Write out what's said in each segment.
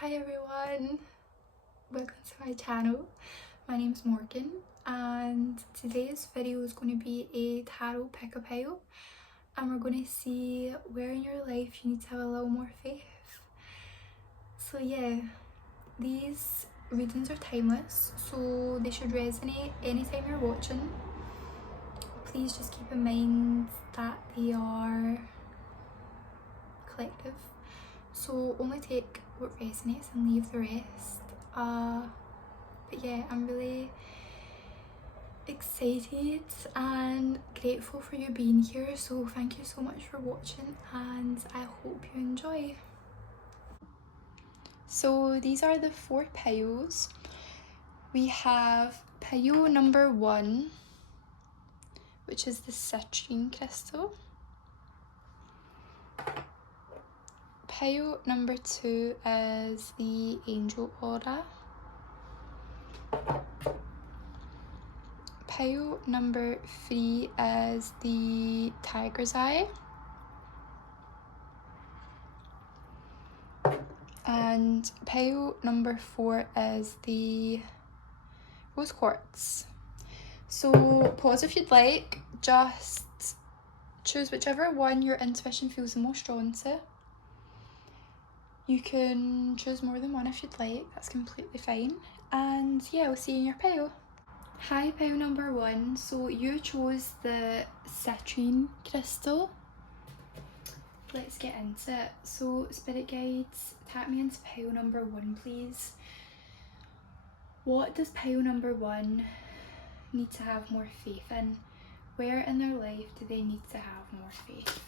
Hi everyone, welcome to my channel. My name's Morgan and today's video is going to be a tarot pick-a-pile and we're going to see where in your life you need to have a little more faith. So yeah, these readings are timeless, so they should resonate anytime you're watching. Please just keep in mind that they are collective, so only take what resonates and leave the rest. But yeah, I'm really excited and grateful for you being here, so thank you so much for watching and I hope you enjoy. So these are the 4 piles. We have pile number 1, which is the citrine crystal. Pile number 2 is the angel aura. Pile number 3 is the tiger's eye. And pile number 4 is the rose quartz. So pause if you'd like, just choose whichever one your intuition feels the most drawn to. You can choose more than one if you'd like, that's completely fine. And yeah, we'll see you in your pile. Hi, pile number 1. So you chose the citrine crystal. Let's get into it. So spirit guides, tap me into pile number 1 please. What does pile number 1 need to have more faith in? Where in their life do they need to have more faith?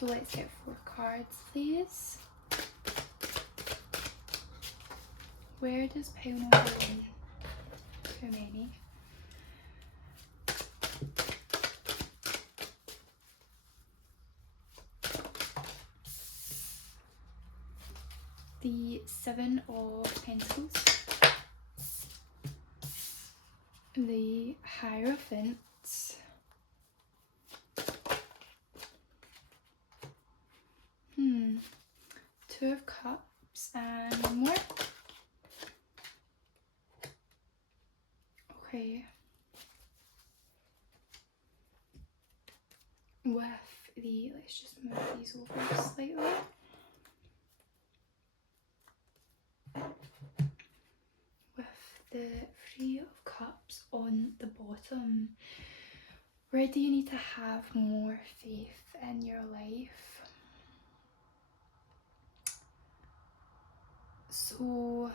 So let's get 4 cards please. Where does pile number 1, too many? The 7 of Pentacles, the Hierophant, 2 of Cups, and one more. Okay. With the, let's just move these over slightly. With the 3 of Cups on the bottom, where do you need to have more faith in your life? So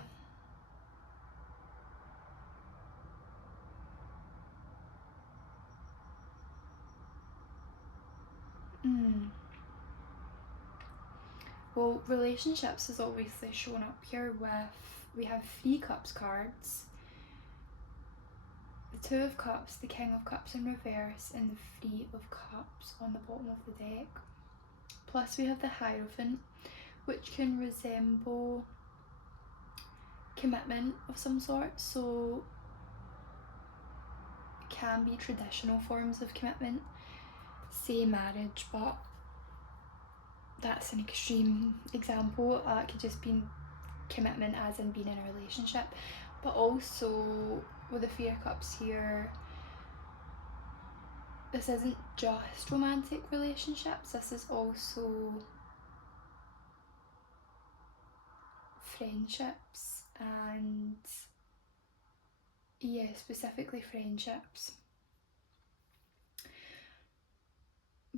well, relationships is obviously shown up here with, we have 3 Cups cards, the 2 of Cups, the King of Cups in reverse, and the 3 of Cups on the bottom of the deck. Plus we have the Hierophant, which can resemble commitment of some sort, so it can be traditional forms of commitment, say marriage, but that's an extreme example. That could just be commitment as in being in a relationship, but also with the 3 of Cups here, this isn't just romantic relationships, this is also friendships, and yeah, specifically friendships.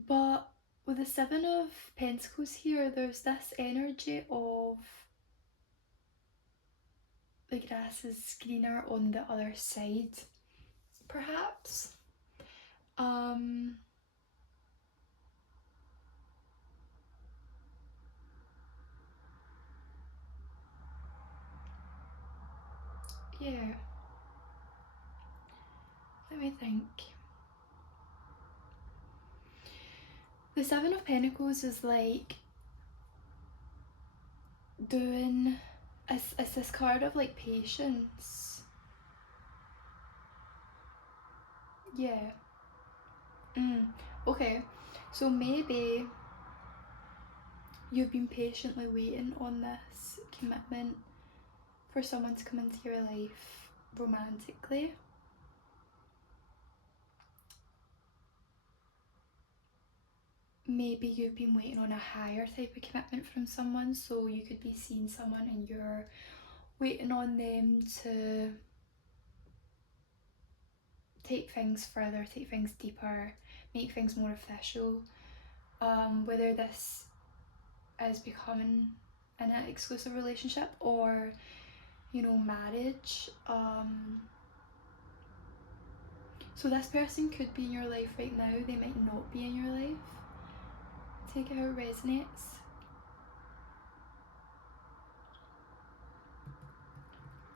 But with the 7 of Pentacles here, there's this energy of the grass is greener on the other side, perhaps. Yeah, let me think. The 7 of Pentacles is like doing, it's this card of like patience. Yeah. Okay, so maybe you've been patiently waiting on this commitment for someone to come into your life romantically. Maybe you've been waiting on a higher type of commitment from someone, so you could be seeing someone and you're waiting on them to take things further, take things deeper, make things more official. Whether this is becoming an exclusive relationship or, you know, marriage. So this person could be in your life right now, they might not be in your life. Take it how it resonates.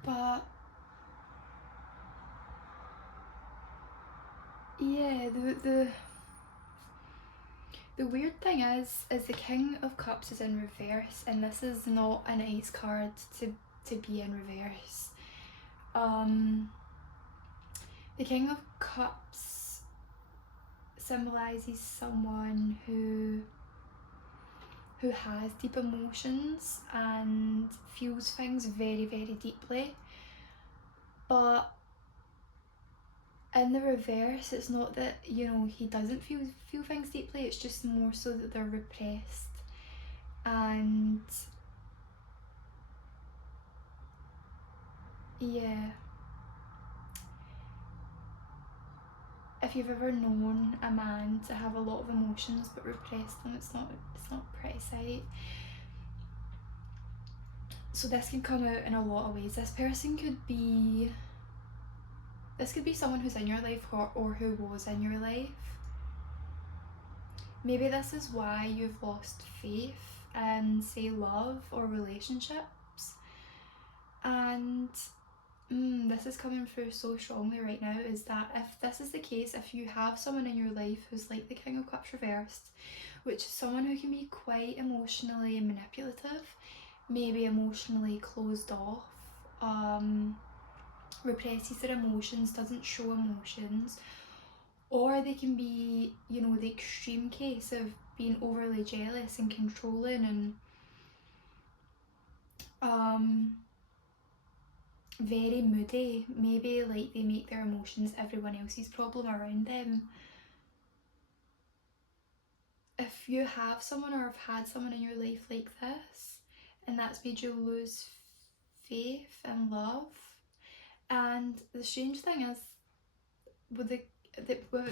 But yeah, the weird thing is the King of Cups is in reverse, and this is not a nice card to be in reverse. The King of Cups symbolises someone who has deep emotions and feels things very, very deeply. But in the reverse, it's not that, you know, he doesn't feel things deeply, it's just more so that they're repressed. And yeah, if you've ever known a man to have a lot of emotions but repress them, it's not a pretty sight. So this can come out in a lot of ways. This person could be someone who's in your life or who was in your life. Maybe this is why you've lost faith in, say, love or relationships. And this is coming through so strongly right now, is that if this is the case, if you have someone in your life who's like the King of Cups reversed, which is someone who can be quite emotionally manipulative, maybe emotionally closed off, represses their emotions, doesn't show emotions, or they can be, you know, the extreme case of being overly jealous and controlling and very moody. Maybe like they make their emotions everyone else's problem around them. If you have someone or have had someone in your life like this, and that's made you lose faith and love. And the strange thing is, with it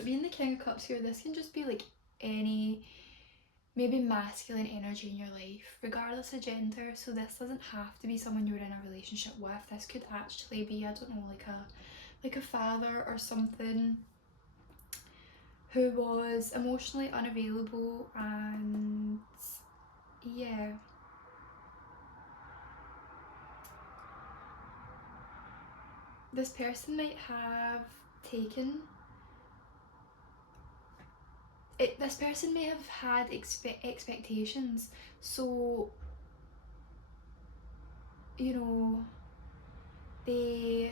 being the King of Cups here, this can just be like any maybe masculine energy in your life, regardless of gender. So this doesn't have to be someone you're in a relationship with. This could actually be, I don't know, like a father or something who was emotionally unavailable. And yeah, this person might have taken it, this person may have had expectations, so, you know, they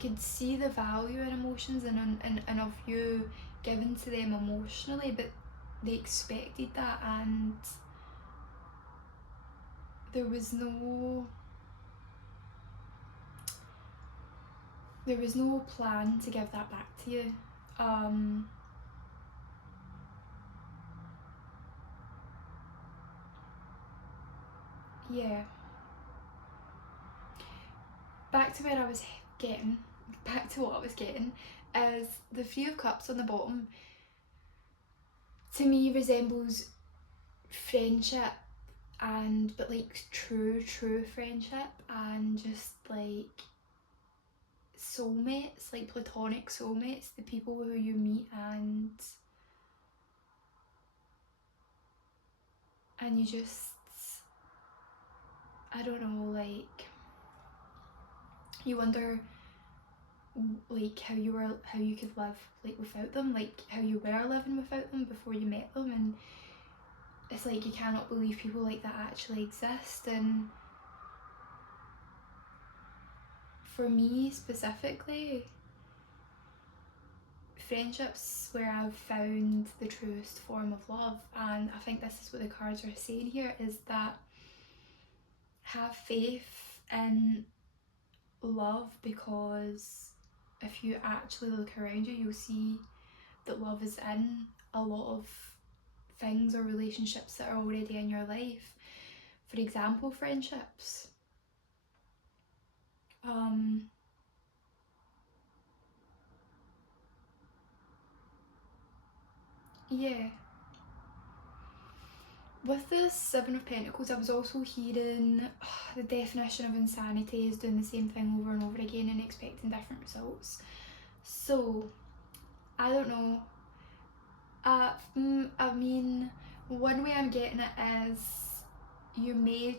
could see the value in emotions and of you given to them emotionally, but they expected that, and there was no plan to give that back to you. Yeah, back to what I was getting is the Three of Cups on the bottom to me resembles friendship, but like true friendship, and just like soulmates, like platonic soulmates, the people who you meet and you just, I don't know, like you wonder like how you could live like without them, like how you were living without them before you met them, and it's like you cannot believe people like that actually exist. And for me specifically, friendships where I've found the truest form of love, and I think this is what the cards are saying here, is that have faith in love, because if you actually look around you, you'll see that love is in a lot of things or relationships that are already in your life. For example, friendships. Yeah. With the Seven of Pentacles, I was also hearing the definition of insanity is doing the same thing over and over again and expecting different results. So, I don't know. I mean, one way I'm getting it is you may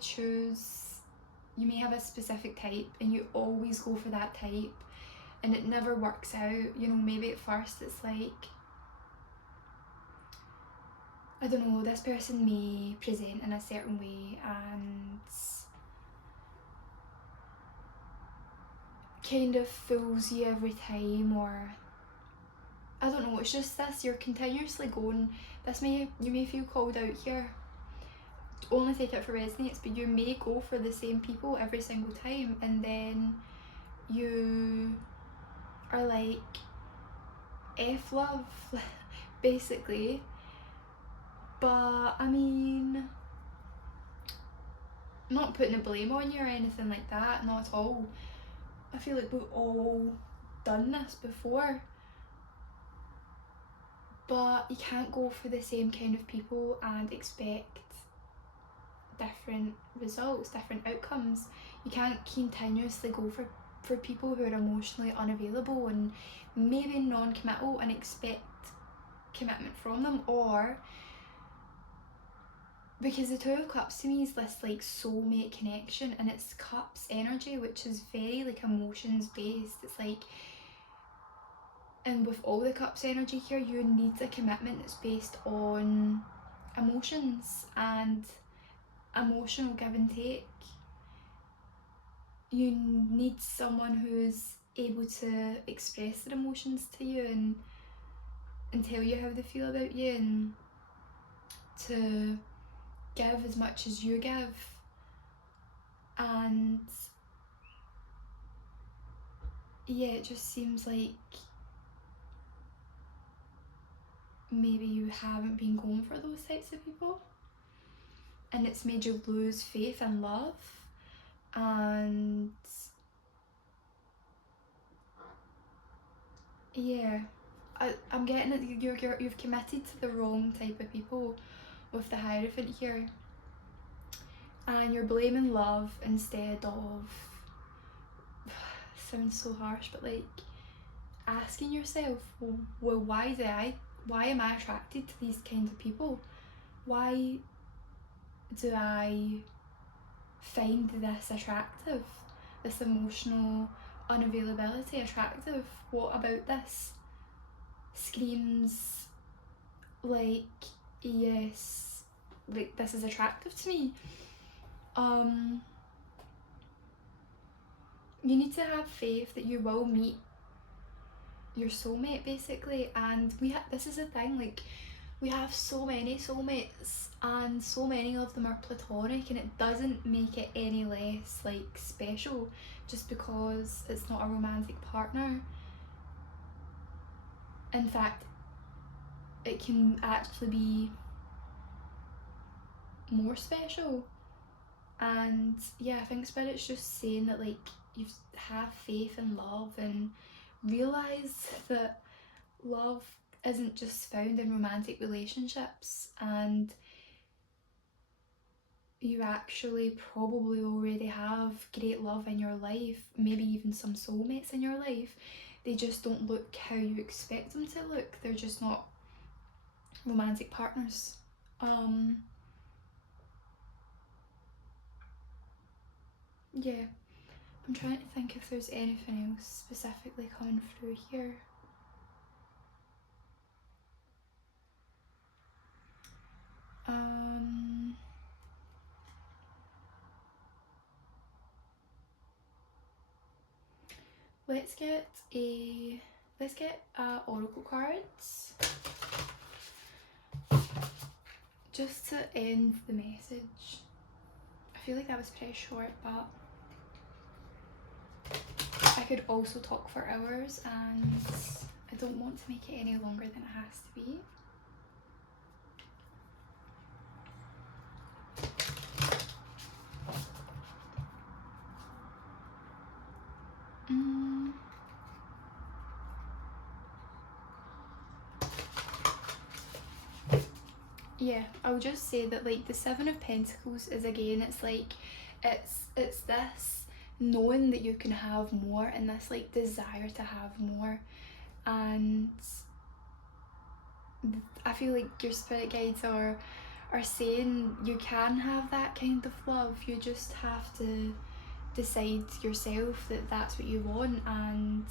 have a specific type and you always go for that type and it never works out. You know, maybe at first it's like, I don't know, this person may present in a certain way and kind of fools you every time, or I don't know, it's just this, you're continuously going, you may feel called out here. Only take it for resonates, but you may go for the same people every single time and then you are like, F love, basically. But I mean, not putting a blame on you or anything like that, not at all. I feel like we've all done this before. But you can't go for the same kind of people and expect different results, different outcomes. You can't continuously go for people who are emotionally unavailable and maybe non-committal and expect commitment from them, or because the Two of Cups to me is this like soulmate connection, and it's cups energy, which is very like emotions based. It's like, and with all the cups energy here, you need a commitment that's based on emotions and emotional give and take. You need someone who's able to express their emotions to you and tell you how they feel about you, and to give as much as you give. And yeah, it just seems like maybe you haven't been going for those types of people and it's made you lose faith in love. And yeah, I'm getting it, you've committed to the wrong type of people with the Hierophant here, and you're blaming love instead of, sounds so harsh, but like asking yourself, well, why am I attracted to these kinds of people? Why do I find this attractive, this emotional unavailability attractive? What about this screams like, yes, like this is attractive to me? You need to have faith that you will meet your soulmate, basically. And this is the thing, like, we have so many soulmates and so many of them are platonic, and it doesn't make it any less like special just because it's not a romantic partner. In fact, it can actually be more special. And yeah, I think Spirit's just saying that like you have faith in love and realize that love isn't just found in romantic relationships, and you actually probably already have great love in your life, maybe even some soulmates in your life. They just don't look how you expect them to look. They're just not romantic partners. Yeah, I'm trying to think if there's anything else specifically coming through here. Let's get a let's get oracle cards just to end the message. I feel like that was pretty short, but I could also talk for hours and I don't want to make it any longer than it has to be. Yeah, I'll just say that like the Seven of Pentacles is, again, it's like it's this knowing that you can have more and this like desire to have more, and I feel like your spirit guides are saying you can have that kind of love. You just have to decide yourself that that's what you want, and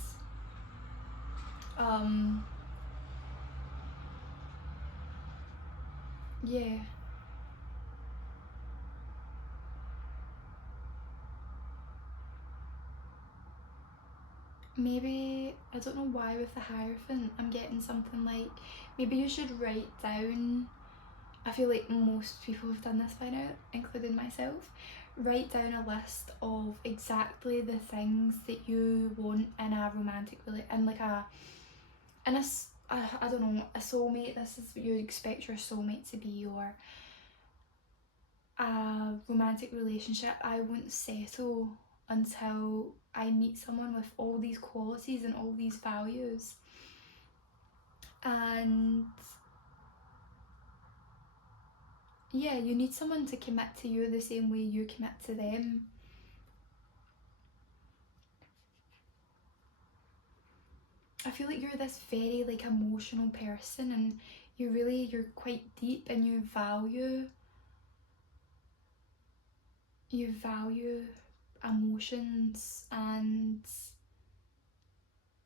yeah. Maybe, I don't know why with the Hierophant I'm getting something like, maybe you should write down, I feel like most people have done this by now, including myself, write down a list of exactly the things that you want in a romantic relationship, in like I don't know, a soulmate. This is what you expect your soulmate to be, or a romantic relationship. I won't settle until I meet someone with all these qualities and all these values. And yeah, you need someone to commit to you the same way you commit to them. I feel like you're this very like emotional person, and you're quite deep, and you value emotions, and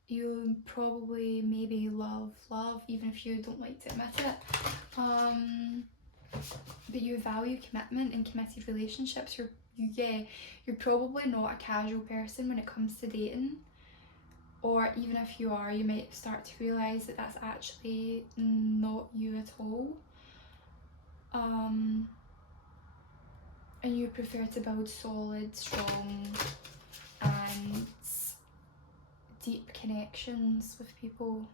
you probably maybe love even if you don't like to admit it, but you value commitment and committed relationships. You're probably not a casual person when it comes to dating, or even if you are, you might start to realise that that's actually not you at all, and you prefer to build solid, strong and deep connections with people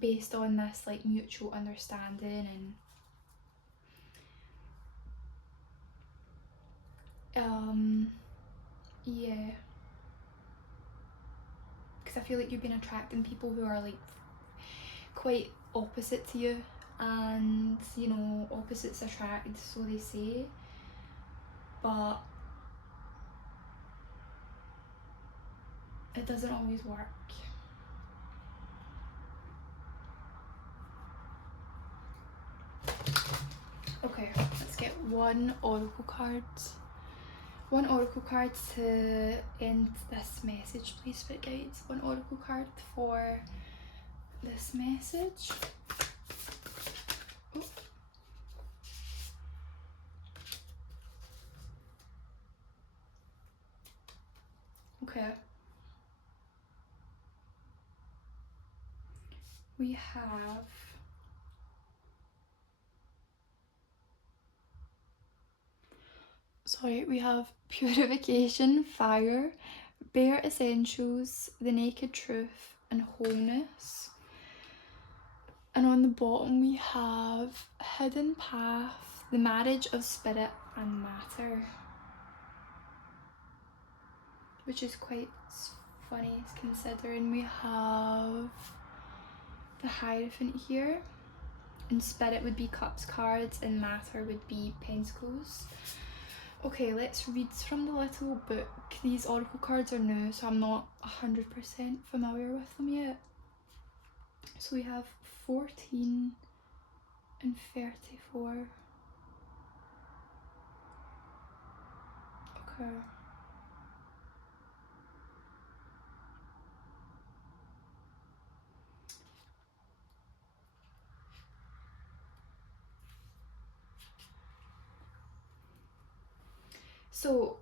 based on this like mutual understanding, and yeah, because I feel like you've been attracting people who are like quite opposite to you, and you know, opposites attract, so they say, but it doesn't always work. Okay, let's get one oracle card. One oracle card to end this message, please, spirit guides. One oracle card for this message. Oh. Okay. We have purification, fire, bare essentials, the naked truth, and wholeness. And on the bottom we have hidden path, the marriage of spirit and matter, which is quite funny considering we have the Hierophant here, and spirit would be cups cards and matter would be pentacles. Okay, let's read from the little book. These oracle cards are new, so I'm not 100% familiar with them yet. So we have 14 and 34. Okay. So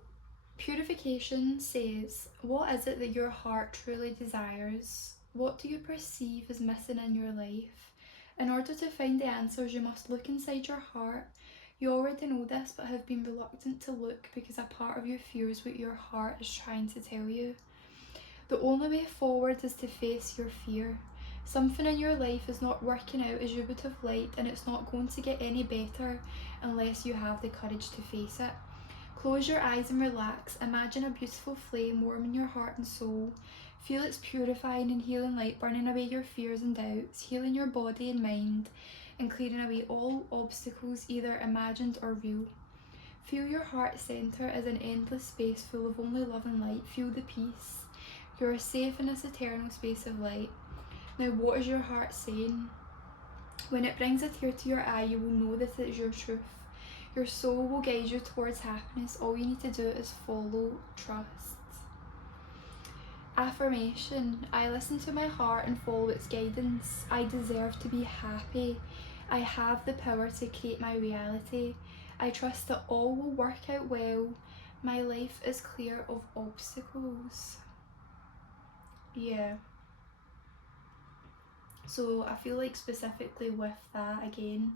Purification says, what is it that your heart truly desires? What do you perceive as missing in your life? In order to find the answers, you must look inside your heart. You already know this, but have been reluctant to look because a part of you fears what your heart is trying to tell you. The only way forward is to face your fear. Something in your life is not working out as you would have liked, and it's not going to get any better unless you have the courage to face it. Close your eyes and relax. Imagine a beautiful flame warming your heart and soul. Feel its purifying and healing light burning away your fears and doubts, healing your body and mind, and clearing away all obstacles, either imagined or real. Feel your heart centre as an endless space full of only love and light. Feel the peace. You are safe in this eternal space of light. Now, what is your heart saying? When it brings a tear to your eye, you will know that it is your truth. Your soul will guide you towards happiness. All you need to do is follow, trust. Affirmation. I listen to my heart and follow its guidance. I deserve to be happy. I have the power to create my reality. I trust that all will work out well. My life is clear of obstacles. Yeah. So I feel like specifically with that, again,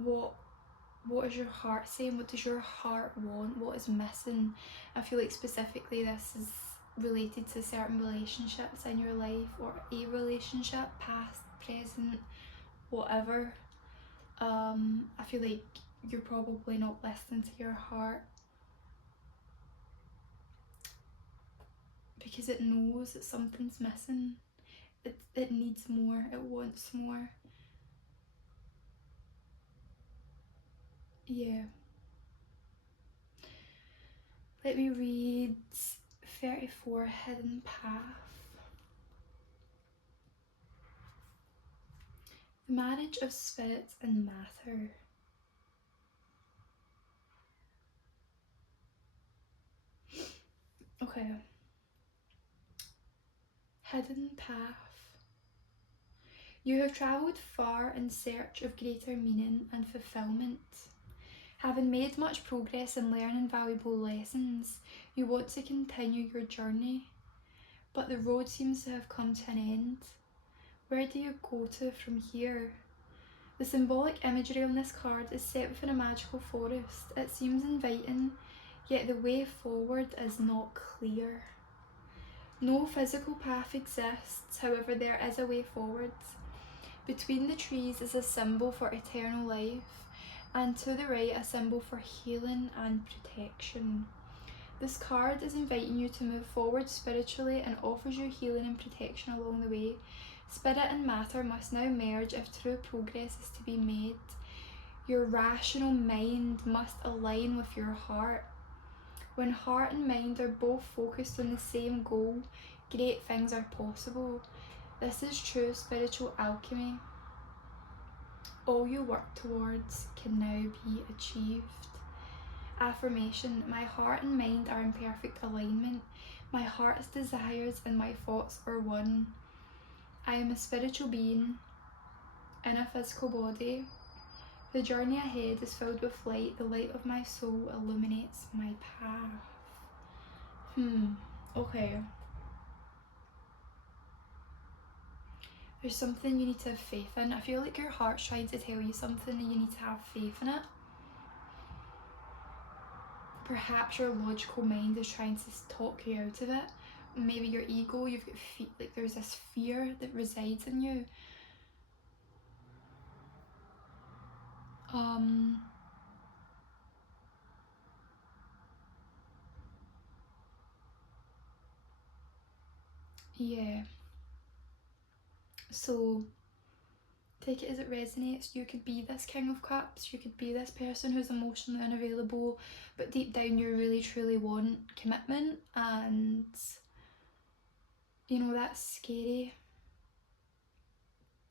what is your heart saying? What does your heart want? What is missing? I feel like specifically this is related to certain relationships in your life, or a relationship, past, present, whatever. I feel like you're probably not listening to your heart because it knows that something's missing. It needs more, it wants more. Yeah. Let me read 34, Hidden Path. The marriage of spirit and matter. Okay. Hidden Path. You have travelled far in search of greater meaning and fulfillment. Having made much progress in learning valuable lessons, you want to continue your journey, but the road seems to have come to an end. Where do you go to from here? The symbolic imagery on this card is set within a magical forest. It seems inviting, yet the way forward is not clear. No physical path exists, however there is a way forward. Between the trees is a symbol for eternal life, and to the right a symbol for healing and protection. This card is inviting you to move forward spiritually and offers you healing and protection along the way. Spirit and matter must now merge if true progress is to be made. Your rational mind must align with your heart. When heart and mind are both focused on the same goal, great things are possible. This is true spiritual alchemy. All you work towards can now be achieved. Affirmation. My heart and mind are in perfect alignment. My heart's desires and my thoughts are one. I am a spiritual being in a physical body. The journey ahead is filled with light. The light of my soul illuminates my path. Okay. There's something you need to have faith in. I feel like your heart's trying to tell you something and you need to have faith in it. Perhaps your logical mind is trying to talk you out of it. Maybe your ego, you've got like there's this fear that resides in you. Yeah. So take it as it resonates. You could be this King of Cups, you could be this person who's emotionally unavailable, but deep down you really truly want commitment, and you know that's scary.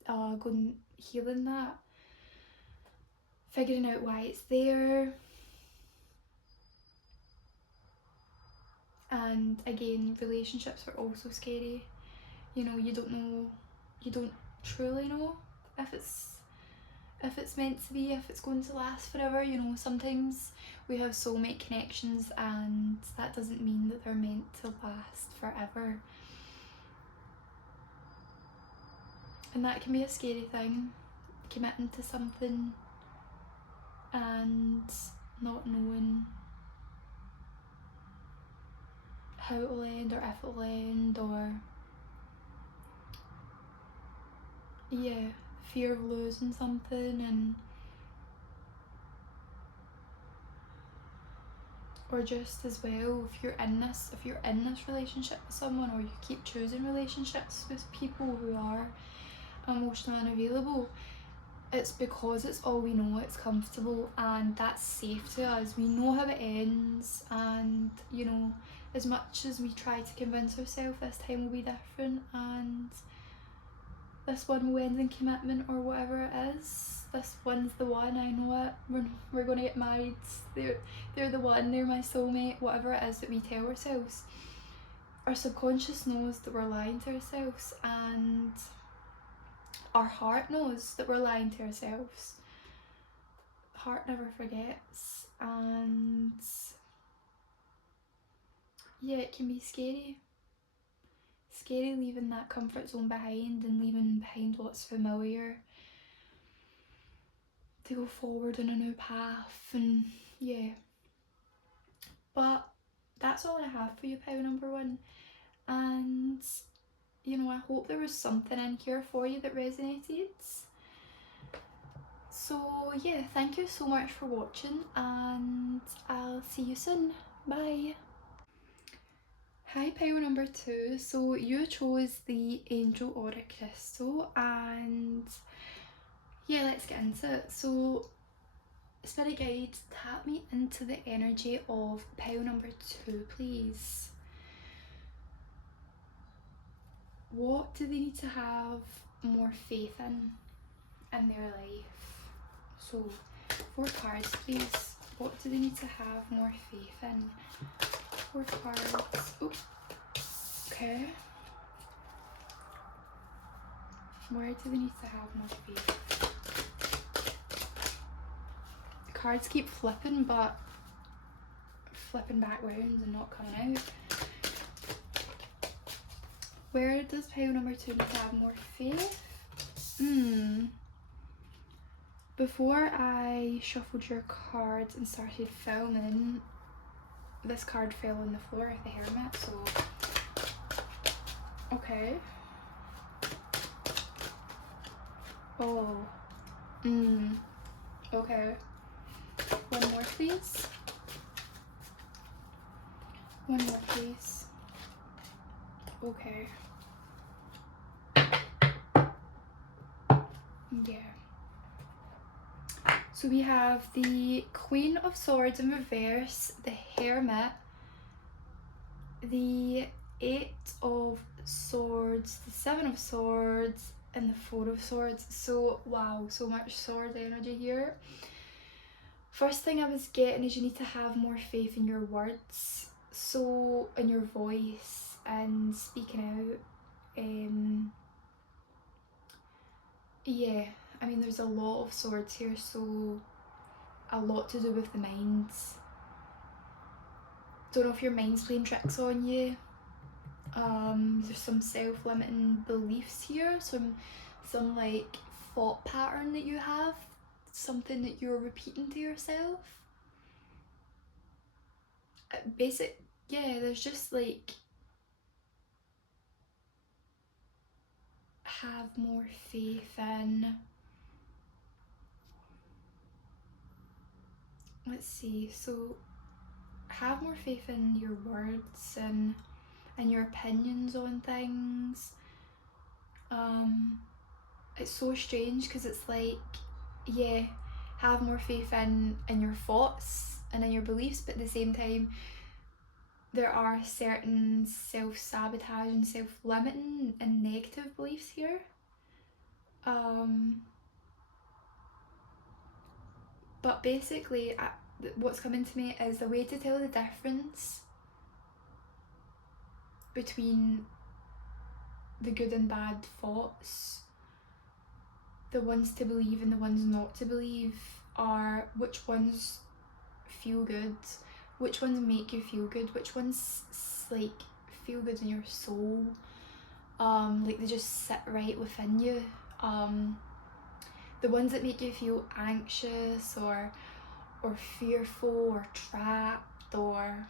Going healing that, figuring out why it's there, and again, relationships are also scary. You know, you don't truly know if it's if it's meant to be, if it's going to last forever. You know, sometimes we have soulmate connections and that doesn't mean that they're meant to last forever. And that can be a scary thing, committing to something and not knowing how it'll end or if it'll end, or yeah, fear of losing something, and or just as well, if you're in this relationship with someone, or you keep choosing relationships with people who are emotionally unavailable, it's because it's all we know, it's comfortable and that's safe to us. We know how it ends, and you know, as much as we try to convince ourselves this time will be different and this one will end in commitment or whatever it is, this one's the one, I know it, we're gonna get married, they're the one, they're my soulmate, whatever it is that we tell ourselves, our subconscious knows that we're lying to ourselves, and our heart knows that we're lying to ourselves. Heart never forgets, and yeah, it can be scary leaving that comfort zone behind and leaving behind what's familiar to go forward on a new path. And yeah, but that's all I have for you, pile number one, and you know, I hope there was something in here for you that resonated. So yeah, thank you so much for watching, and I'll see you soon. Bye. Hi, pile number two. So you chose the Angel Aura Crystal, and yeah, let's get into it. So Spirit Guides, tap me into the energy of pile number two, please. What do they need to have more faith in their life? So 4 cards, please. What do they need to have more faith in? 4 cards. Oh, okay. Where do they need to have more faith? The cards keep flipping, but flipping back round and not coming out. Where does pile number two need to have more faith? Before I shuffled your cards and started filming, this card fell on the floor, the Hermit, so okay. Oh, okay. One more, please. One more, please. Okay. Yeah. So we have the Queen of Swords in reverse, the Hermit, the 8 of Swords, the 7 of Swords, and the 4 of Swords. So wow, so much sword energy here. First thing I was getting is you need to have more faith in your words, so in your voice and speaking out. Yeah, I mean, there's a lot of swords here, so a lot to do with the minds. Don't know if your mind's playing tricks on you. There's some self-limiting beliefs here, some like thought pattern that you have, something that you're repeating to yourself. Yeah, there's just like, have more faith in, let's see, so have more faith in your words and your opinions on things. It's so strange because it's like, yeah, have more faith in your thoughts and in your beliefs, but at the same time there are certain self-sabotage and self-limiting and negative beliefs here. But basically what's coming to me is the way to tell the difference between the good and bad thoughts the ones to believe and the ones not to believe are which ones feel good, which ones make you feel good, which ones like feel good in your soul, like they just sit right within you. The ones that make you feel anxious or fearful or trapped or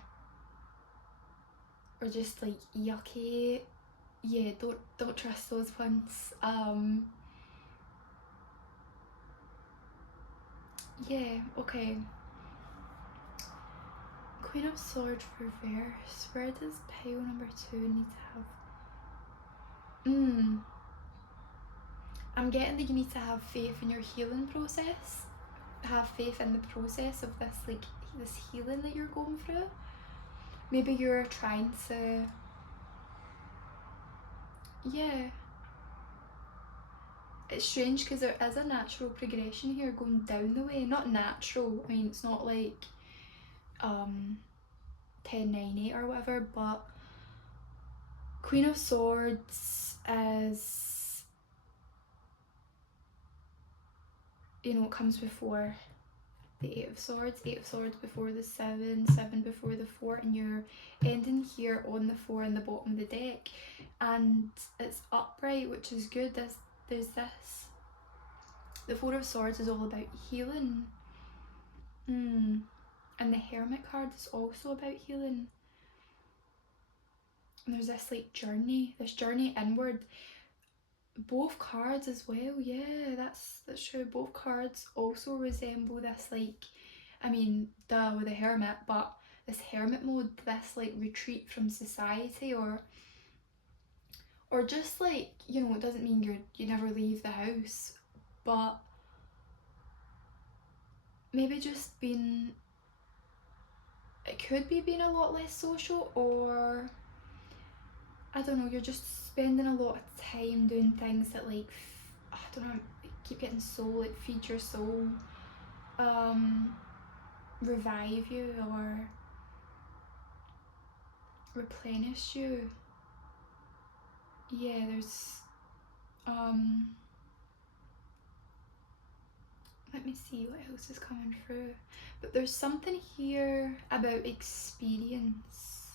just like yucky, yeah, don't trust those ones. Yeah, okay. Queen of Swords reverse. Where does pile number 2 need to have? I'm getting that you need to have faith in your healing process. Have faith in the process of this, like, this healing that you're going through. Maybe you're trying to, yeah. It's strange because there is a natural progression here going down the way. Not natural, I mean, it's not like 10, 9, 8 or whatever, but Queen of Swords is, you know, it comes before the 8 of Swords, 8 of Swords before the 7, 7 before the 4, and you're ending here on the 4 in the bottom of the deck, and it's upright, which is good. There's this. The 4 of Swords is all about healing. And the Hermit card is also about healing. And there's this like journey, this journey inward. Both cards as well, yeah, that's true. Both cards also resemble this, like, I mean, duh, with a hermit, but this hermit mode, this like retreat from society, or just like, you know, it doesn't mean you never leave the house, but maybe just being, it could be being a lot less social, or I don't know, you're just spending a lot of time doing things that, like, I don't know, keep getting soul, like feed your soul, revive you or replenish you. Yeah, there's let me see what else is coming through, but there's something here about experience,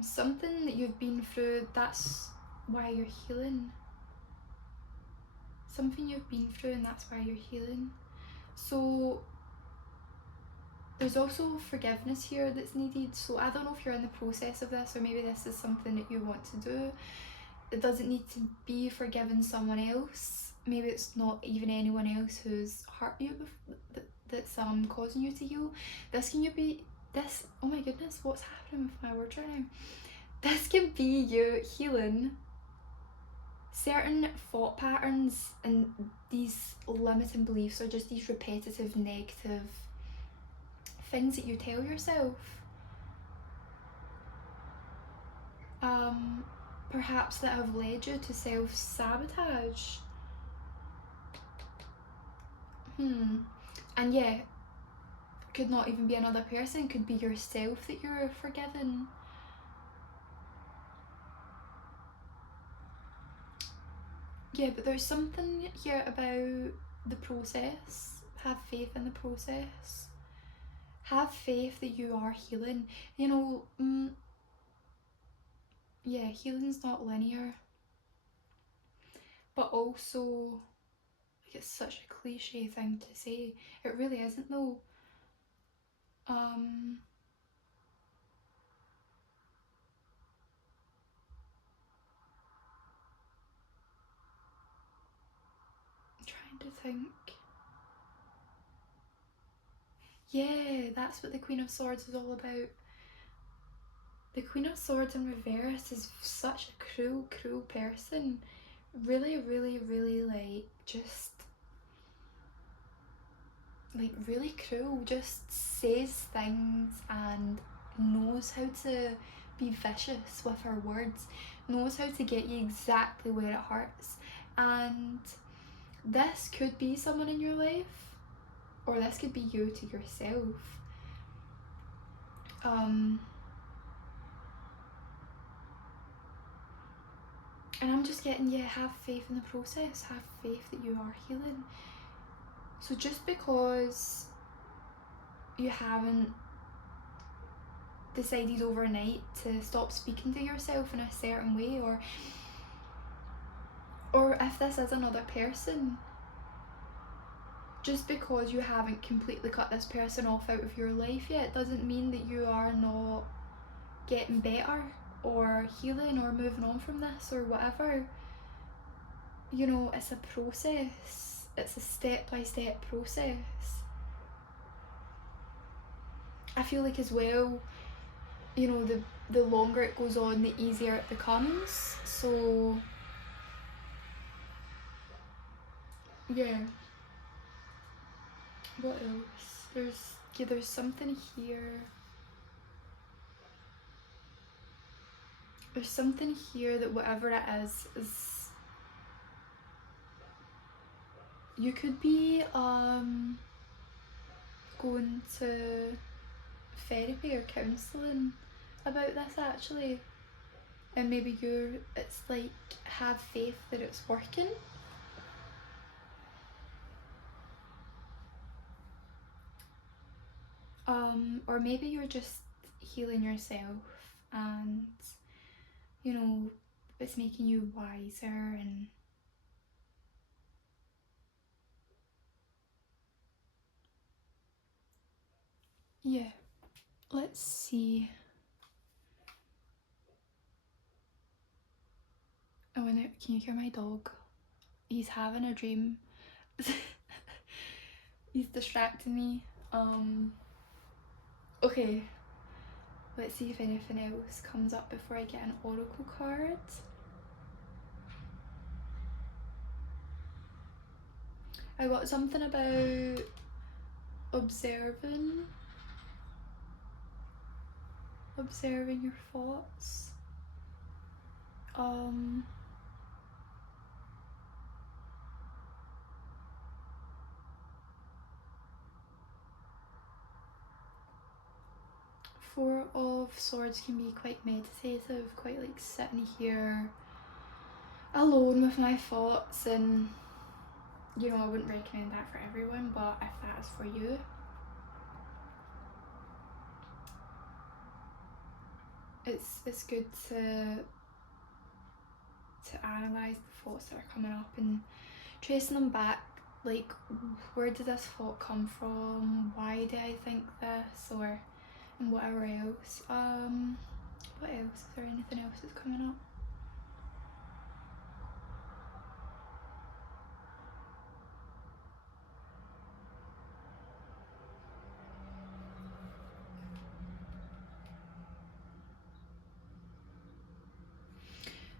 something that you've been through, that's why you're healing. Something you've been through and that's why you're healing. So there's also forgiveness here that's needed. So I don't know if you're in the process of this, or maybe this is something that you want to do. It doesn't need to be forgiving someone else. Maybe it's not even anyone else who's hurt you that's causing you to heal. This, oh my goodness, what's happening with my words right now? This can be you healing certain thought patterns and these limiting beliefs, or just these repetitive negative things that you tell yourself. Perhaps that have led you to self-sabotage. And yeah, could not even be another person, could be yourself that you're forgiven. Yeah, but there's something here about the process. Have faith in the process. Have faith that you are healing. You know, yeah, healing's not linear. But also, like, it's such a cliche thing to say. It really isn't though. I'm trying to think. Yeah, that's what the Queen of Swords is all about. The Queen of Swords in reverse is such a cruel, cruel person. Really, really, really, like, just, like, really cruel. Just says things and knows how to be vicious with her words. Knows how to get you exactly where it hurts. And this could be someone in your life, or this could be you to yourself. And I'm just getting, yeah, have faith in the process, have faith that you are healing. So just because you haven't decided overnight to stop speaking to yourself in a certain way, or if this is another person, just because you haven't completely cut this person off out of your life yet doesn't mean that you are not getting better or healing or moving on from this or whatever. You know, it's a process. It's a step-by-step process. I feel like as well, you know, the longer it goes on, the easier it becomes. So yeah. What else? There's something here. There's something here that whatever it is you could be going to therapy or counselling about this actually, and maybe it's like have faith that it's working. Or maybe you're just healing yourself and, you know, it's making you wiser and yeah. Let's see. Oh, and can you hear my dog? He's having a dream. He's distracting me. Okay. Let's see if anything else comes up before I get an oracle card. I got something about observing your thoughts. Four of Swords can be quite meditative, quite like sitting here alone with my thoughts, and you know, I wouldn't recommend that for everyone, but if that is for you, it's good to analyse the thoughts that are coming up and tracing them back, like where did this thought come from, why did I think this, or and whatever else. What else? Is there anything else that's coming up?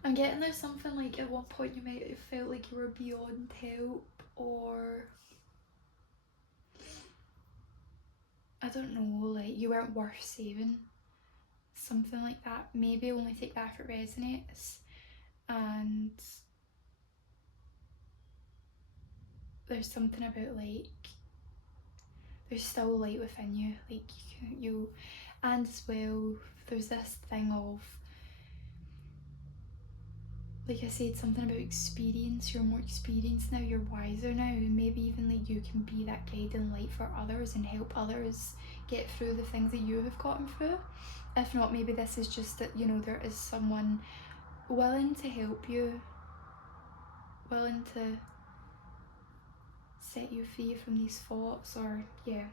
I'm getting there's something like at one point you might have felt like you were beyond help, or I don't know, like you weren't worth saving. Something like that. Maybe only take that if it resonates. And there's something about like there's still light within you, like you and as well there's this thing of, like I said, something about experience. You're more experienced now, you're wiser now, and maybe even like you can be that guiding light for others and help others get through the things that you have gotten through. If not, maybe this is just that, you know, there is someone willing to help you, willing to set you free from these thoughts, or yeah.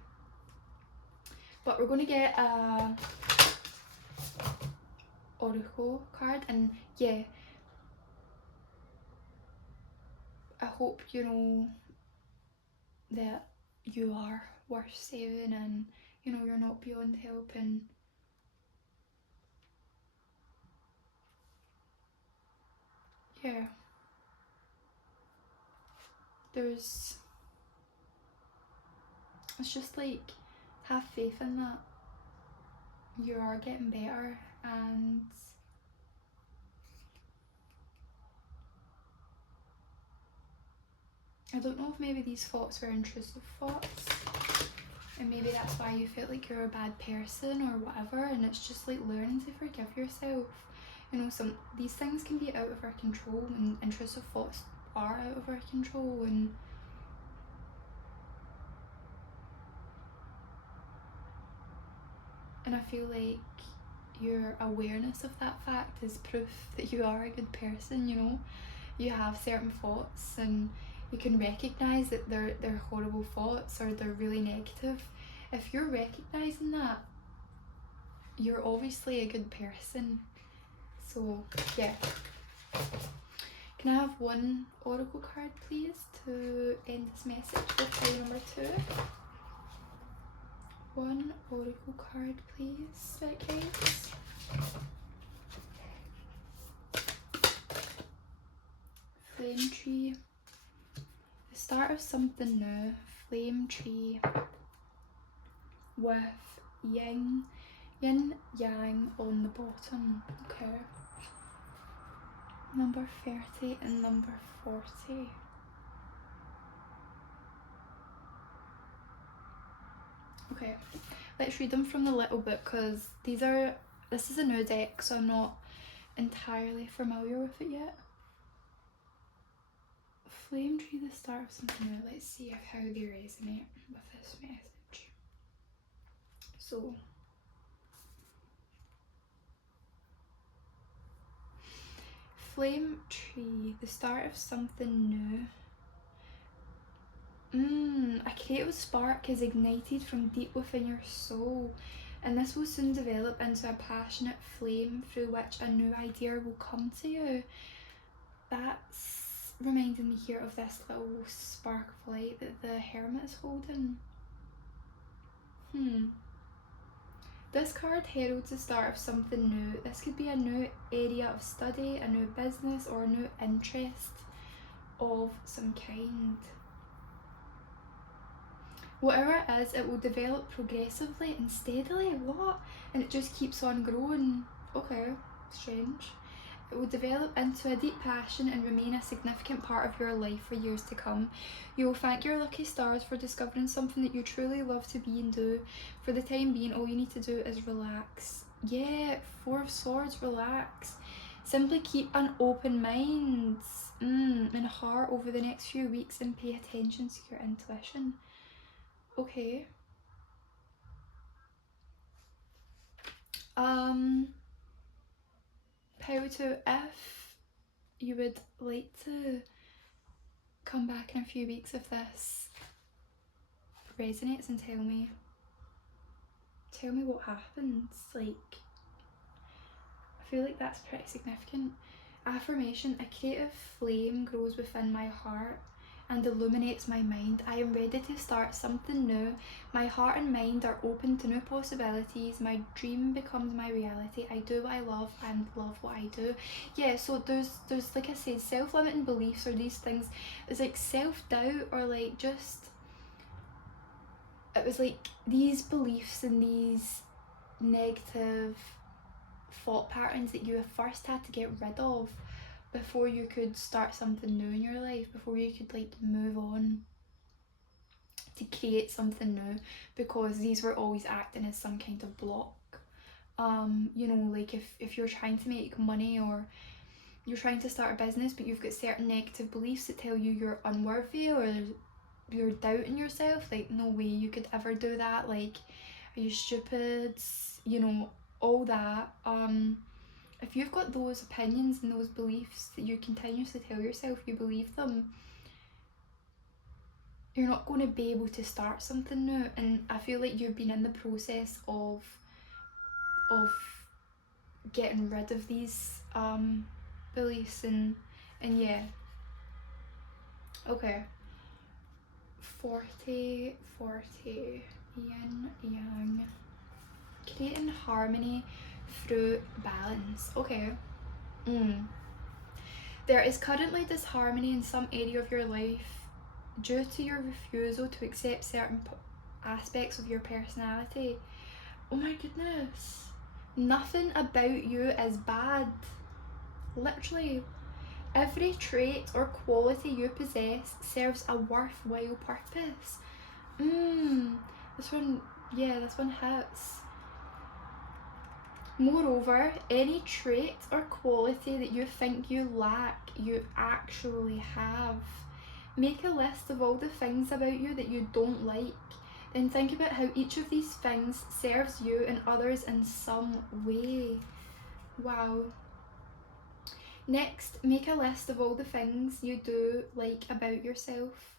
But we're going to get a oracle card, and yeah, I hope you know that you are worth saving, and you know you're not beyond help, and yeah, it's just like have faith in that you are getting better. And I don't know if maybe these thoughts were intrusive thoughts, and maybe that's why you felt like you're a bad person or whatever, and it's just like learning to forgive yourself. You know, these things can be out of our control, and intrusive thoughts are out of our control, and I feel like your awareness of that fact is proof that you are a good person, you know. You have certain thoughts and you can recognise that they're horrible thoughts or they're really negative. If you're recognising that, you're obviously a good person. So yeah. Can I have one oracle card please to end this message with file number 2? One oracle card please, right guys? Flame tree. The start of something new. Flame tree. With yin yang on the bottom. Okay. Number 30 and number 40. Okay, let's read them from the little book because this is a new deck, so I'm not entirely familiar with it yet. Flame tree, the start of something new. Let's see how they resonate with this message. So, flame tree, the start of something new. A creative spark is ignited from deep within your soul, and this will soon develop into a passionate flame through which a new idea will come to you. That's reminding me here of this little spark of light that the Hermit is holding. This card heralds the start of something new. This could be a new area of study, a new business, or a new interest of some kind. Whatever it is, it will develop progressively and steadily. What? And it just keeps on growing. Okay, strange. It will develop into a deep passion and remain a significant part of your life for years to come. You will thank your lucky stars for discovering something that you truly love to be and do. For the time being, all you need to do is relax. Yeah, 4 of Swords, relax. Simply keep an open mind and heart over the next few weeks and pay attention to your intuition. Okay. Pile 2, if you would like to come back in a few weeks if this resonates and tell me what happens. Like, I feel like that's pretty significant. Affirmation: a creative flame grows within my heart and illuminates my mind. I am ready to start something new. My heart and mind are open to new possibilities. My dream becomes my reality. I do what I love and love what I do. Yeah, so there's like I said, self-limiting beliefs or these things. It's like self-doubt or like just, it was like these beliefs and these negative thought patterns that you first had to get rid of before you could start something new in your life, before you could like move on to create something new, because these were always acting as some kind of block. You know, like if you're trying to make money or you're trying to start a business but you've got certain negative beliefs that tell you you're unworthy or you're doubting yourself, like no way you could ever do that, like are you stupid, you know, all that. If you've got those opinions and those beliefs that you continuously tell yourself you believe them, you're not going to be able to start something new. And I feel like you've been in the process of getting rid of these beliefs and yeah. Okay. 40 yin yang, creating harmony through balance. Okay. There is currently disharmony in some area of your life due to your refusal to accept certain aspects of your personality. Oh my goodness. Nothing about you is bad. Literally. Every trait or quality you possess serves a worthwhile purpose. This one hits. Moreover, any trait or quality that you think you lack, you actually have. Make a list of all the things about you that you don't like. Then think about how each of these things serves you and others in some way. Wow. Next, make a list of all the things you do like about yourself.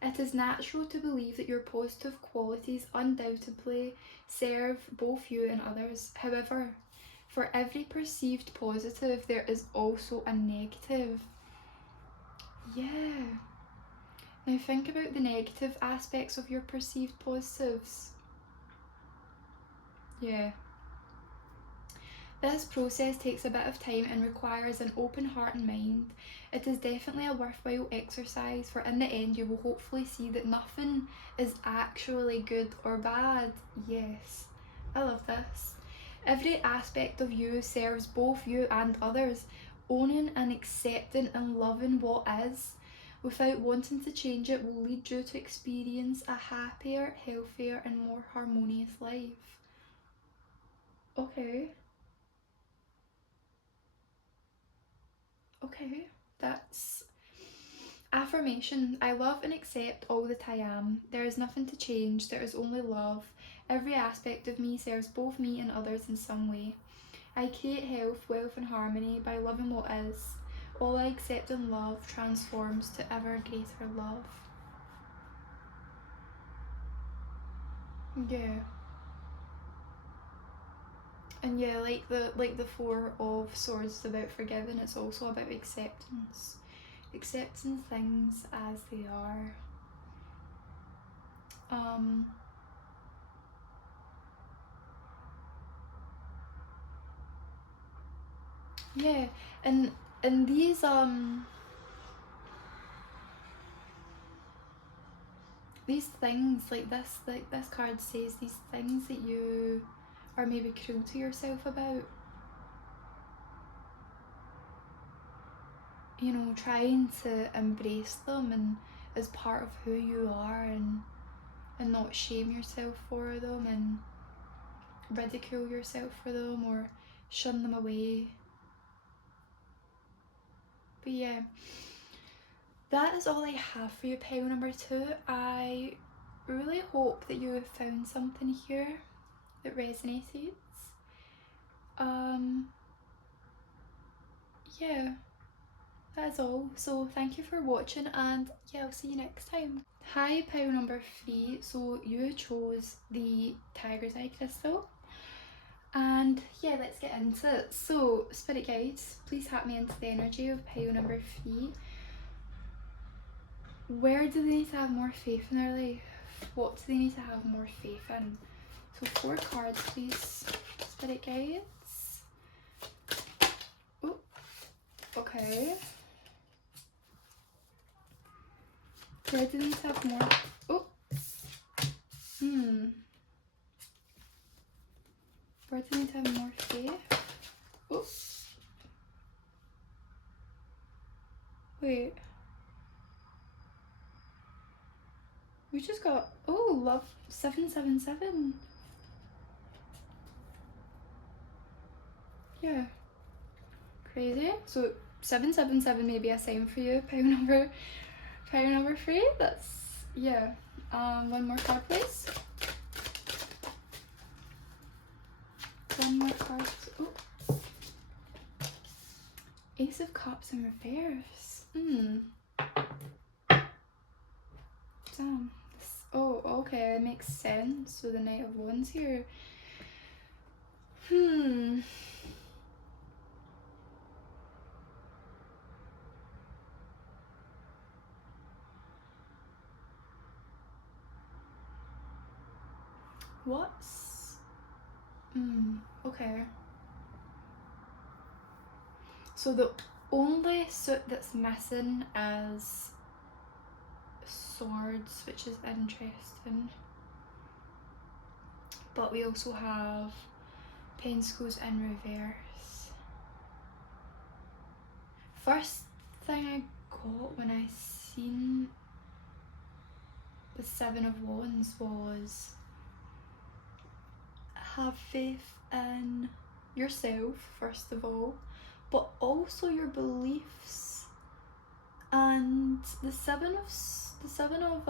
It is natural to believe that your positive qualities undoubtedly serve both you and others. However, for every perceived positive, there is also a negative. Yeah. Now think about the negative aspects of your perceived positives. Yeah. This process takes a bit of time and requires an open heart and mind. It is definitely a worthwhile exercise, for in the end you will hopefully see that nothing is actually good or bad. Yes, I love this. Every aspect of you serves both you and others. Owning and accepting and loving what is, without wanting to change it, will lead you to experience a happier, healthier and more harmonious life. Okay. Okay, that's affirmation. I love and accept all that I am. There is nothing to change, there is only love. Every aspect of me serves both me and others in some way. I create health, wealth and harmony by loving what is. All I accept and love transforms to ever greater love. Yeah. And yeah, like the Four of Swords is about forgiving, it's also about acceptance. Accepting things as they are. Yeah, and these things like this card says, these things that you are maybe cruel to yourself about, you know, trying to embrace them and as part of who you are, and not shame yourself for them and ridicule yourself for them or shun them away. But yeah, that is all I have for you, pile number 2. I really hope that you have found something here that resonated. Yeah, that's all. So thank you for watching, and yeah, I'll see you next time. Hi, pile number 3. So you chose the tiger's eye crystal, and yeah, let's get into it. So spirit guides, please tap me into the energy of pile number 3. Where do they need to have more faith in their life? What do they need to have more faith in? So 4 cards, please, spirit guides. Oh, okay. Where do they need to have more? Oh, where do they need to have more faith? Oh, wait. We just got, oh, love 777. Yeah, crazy. So 777 may be a sign for you. Pile number 3. That's, yeah. One more card, please. One more card. Oh, Ace of Cups in reverse. Damn. Oh, okay, it makes sense. So the Knight of Wands here. What's... okay. So the only suit that's missing is Swords, which is interesting. But we also have Pentacles in reverse. First thing I got when I seen the 7 of Wands was have faith in yourself first of all, but also your beliefs. And the seven of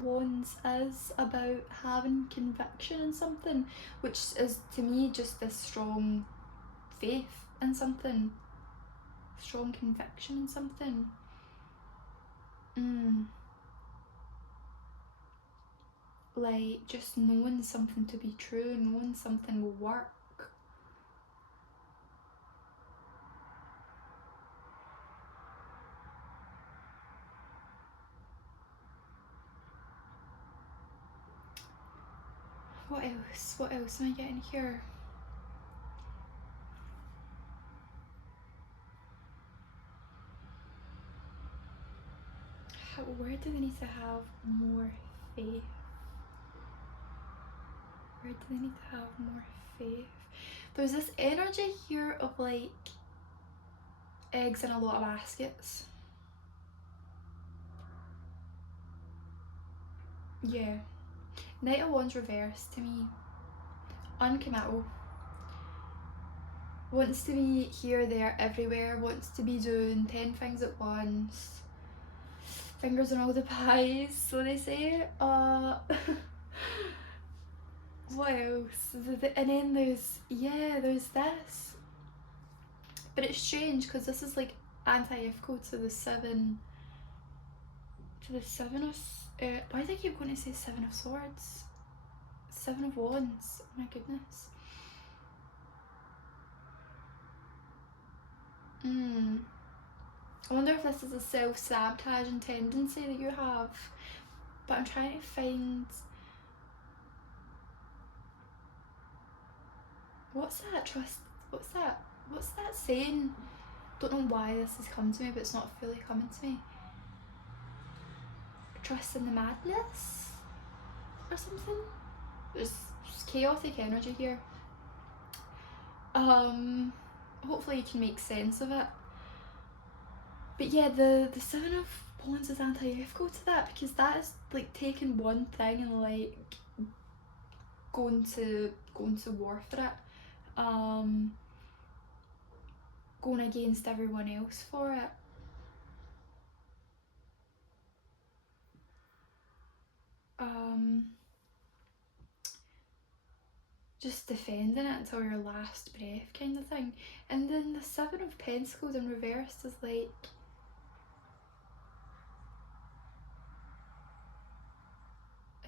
wands is about having conviction in something, which is to me just this strong faith in something, strong conviction in something. Like just knowing something to be true, knowing something will work. What else? What else am I getting here? Where do they need to have more faith? Where do they need to have more faith? There's this energy here of like eggs in a lot of baskets. Yeah. Knight of Wands reversed to me. Uncommittal. Wants to be here, there, everywhere. Wants to be doing 10 things at once. Fingers in all the pies, so they say. What else? And then there's this. But it's strange because this is like anti-echo to the seven of why do I keep going to say 7 of swords? 7 of wands. Oh my goodness. I wonder if this is a self-sabotaging tendency that you have, but I'm trying to find, what's that saying? Don't know why this has come to me, but it's not fully coming to me. Trust in the madness or something. There's chaotic energy here. Hopefully you can make sense of it. But yeah, the 7 of wands is anti-echo to that, because that is like taking one thing and like going to war for it. Going against everyone else for it. Just defending it until your last breath kind of thing. And then the 7 of Pentacles in reverse is like,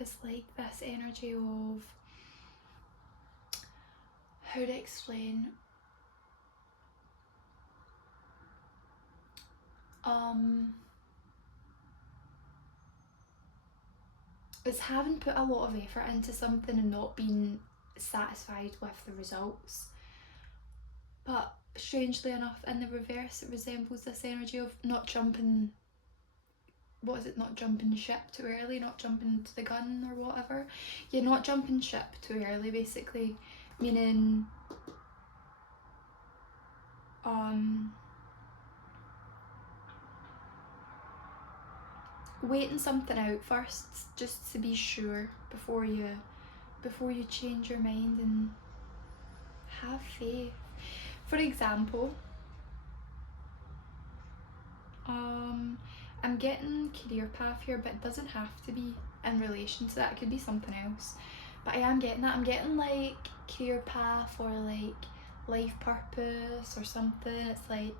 it's like this energy of, how to explain, it's having put a lot of effort into something and not being satisfied with the results. But strangely enough, in the reverse, it resembles this energy of not jumping, not jumping ship too early, not jumping to the gun or whatever. Yeah, not jumping ship too early, basically, meaning waiting something out first, just to be sure before you change your mind, and have faith. For example, I'm getting career path here, but it doesn't have to be in relation to that. It could be something else. But I am getting that. I'm getting like career path or like life purpose or something. It's like,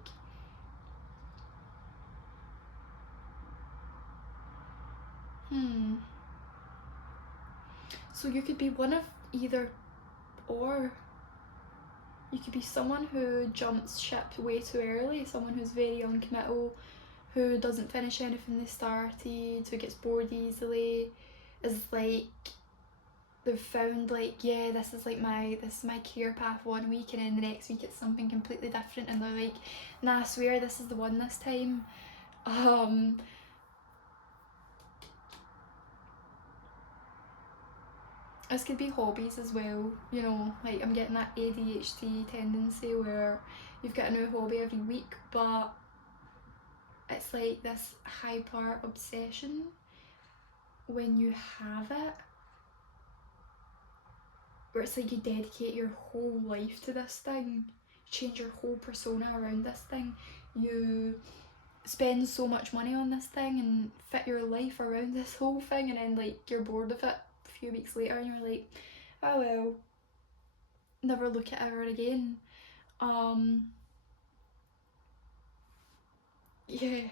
so you could be one of either or. You could be someone who jumps ship way too early, someone who's very uncommittal, who doesn't finish anything they started, who gets bored easily, is like, they've found like, yeah, this is my career path one week, and then the next week it's something completely different, and they're like, nah, I swear this is the one this time. This could be hobbies as well, you know, like I'm getting that ADHD tendency where you've got a new hobby every week, but it's like this hyper obsession when you have it. where it's like you dedicate your whole life to this thing, change your whole persona around this thing, you spend so much money on this thing and fit your life around this whole thing, and then like you're bored of it a few weeks later and you're like, oh well, never look at it ever again. Yeah,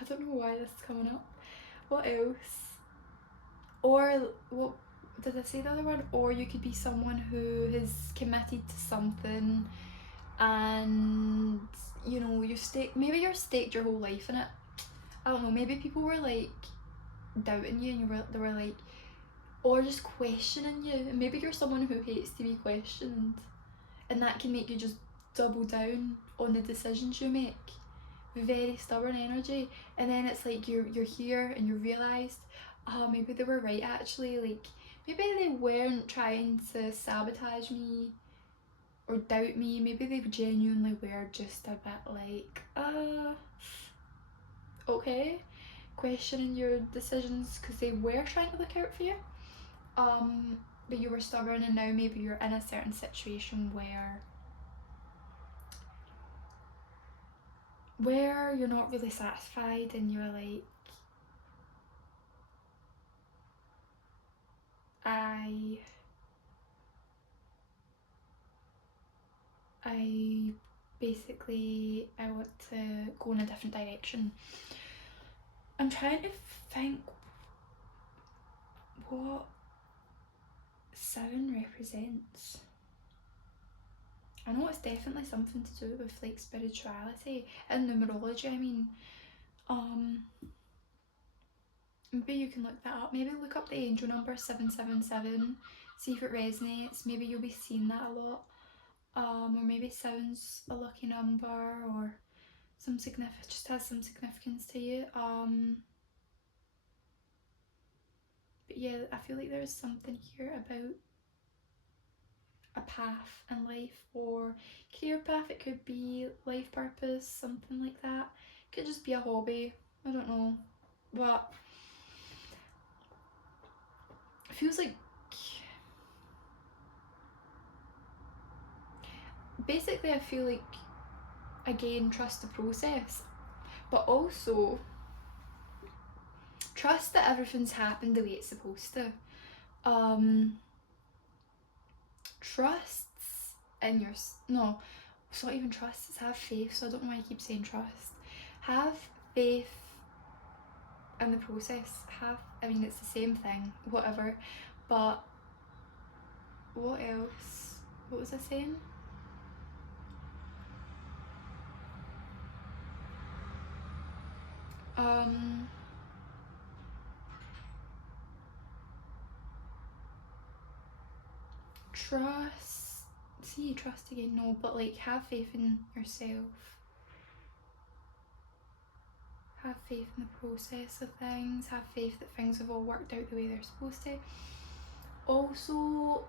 I don't know why this is coming up. What else? Or what did I say the other one? Or you could be someone who is committed to something, and you know maybe you're staked your whole life in it. I don't know, maybe people were like doubting you and they were like, or just questioning you, and maybe you're someone who hates to be questioned, and that can make you just double down on the decisions you make. Very stubborn energy, and then it's like you're here and you realised, oh, maybe they were right actually, like maybe they weren't trying to sabotage me or doubt me, maybe they genuinely were just a bit like, okay, questioning your decisions because they were trying to look out for you, but you were stubborn, and now maybe you're in a certain situation where you're not really satisfied, and you're like, I basically I want to go in a different direction. I'm trying to think what 7 represents. I know it's definitely something to do with like spirituality and numerology. I mean, maybe you can look that up. Maybe look up the angel number 777, see if it resonates. Maybe you'll be seeing that a lot. Or maybe 7's a lucky number, or some just has some significance to you. But yeah, I feel like there's something here about a path in life, or career path. It could be life purpose, something like that. It could just be a hobby, I don't know, but it feels like, basically I feel like, again, trust the process, but also trust that everything's happened the way it's supposed to. Trusts in your, no, it's not even trust, it's have faith, so I don't know why I keep saying trust. Have faith in the process. I mean, it's the same thing, whatever, but what else? What was I saying? Trust again, no, but like have faith in yourself. Have faith in the process of things. Have faith that things have all worked out the way they're supposed to. Also,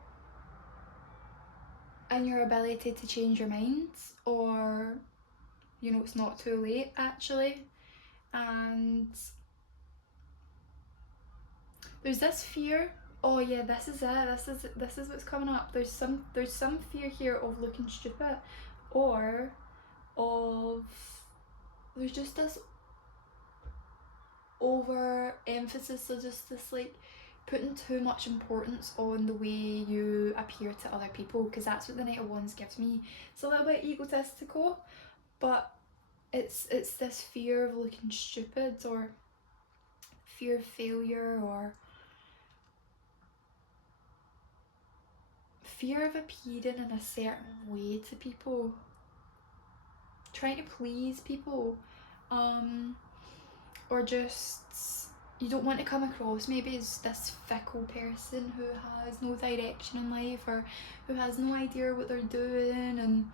in your ability to change your mind, or you know, it's not too late actually. And there's this fear. Oh yeah, this is it. This is what's coming up. There's some fear here of looking stupid, or of, there's just this over emphasis, so just this like putting too much importance on the way you appear to other people, because that's what the Knight of Wands gives me. It's a little bit egotistical, but it's this fear of looking stupid, or fear of failure, or fear of appearing in a certain way to people, trying to please people, or just, you don't want to come across maybe as this fickle person who has no direction in life, or who has no idea what they're doing, and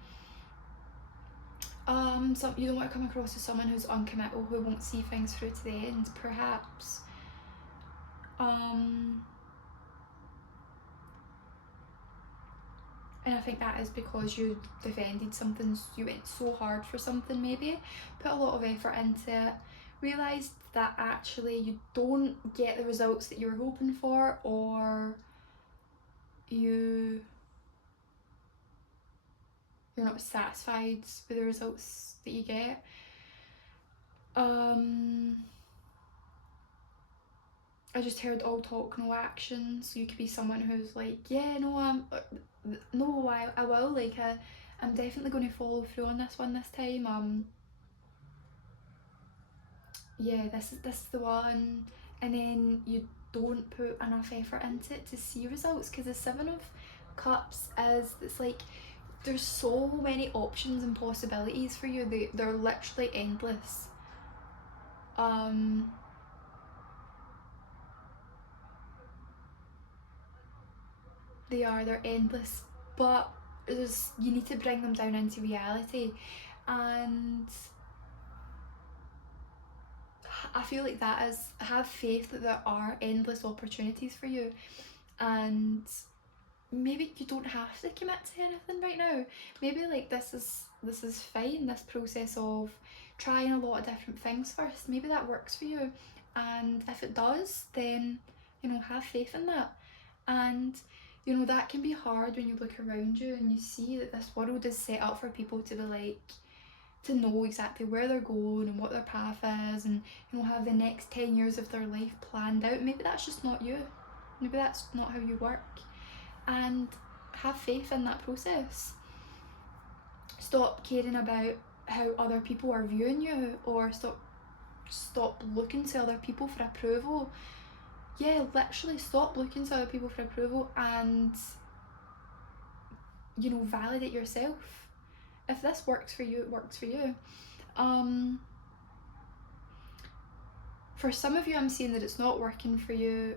you don't want to come across as someone who's uncommittal, who won't see things through to the end, perhaps. And I think that is because you defended something, you went so hard for something, maybe put a lot of effort into it, realised that actually you don't get the results that you were hoping for, or you you're not satisfied with the results that you get. I just heard all talk, no action. So you could be someone who's like, yeah, no, I will. Like, I'm definitely going to follow through on this one this time. Yeah, this is the one. And then you don't put enough effort into it to see results, because the Seven of Cups is, it's like there's so many options and possibilities for you. They're literally endless. They're endless, but you need to bring them down into reality. And I feel like that is, have faith that there are endless opportunities for you, and maybe you don't have to commit to anything right now. Maybe like this is fine, this process of trying a lot of different things first. Maybe that works for you, and if it does, then have faith in that. And that can be hard when you look around you and you see that this world is set up for people to be like, to know exactly where they're going and what their path is, and have the next 10 years of their life planned out. Maybe that's just not you. Maybe that's not how you work. And have faith in that process. Stop caring about how other people are viewing you, or stop looking to other people for approval. Yeah, literally stop looking to other people for approval, and validate yourself. If this works for you, it works for you. For some of you, I'm seeing that it's not working for you,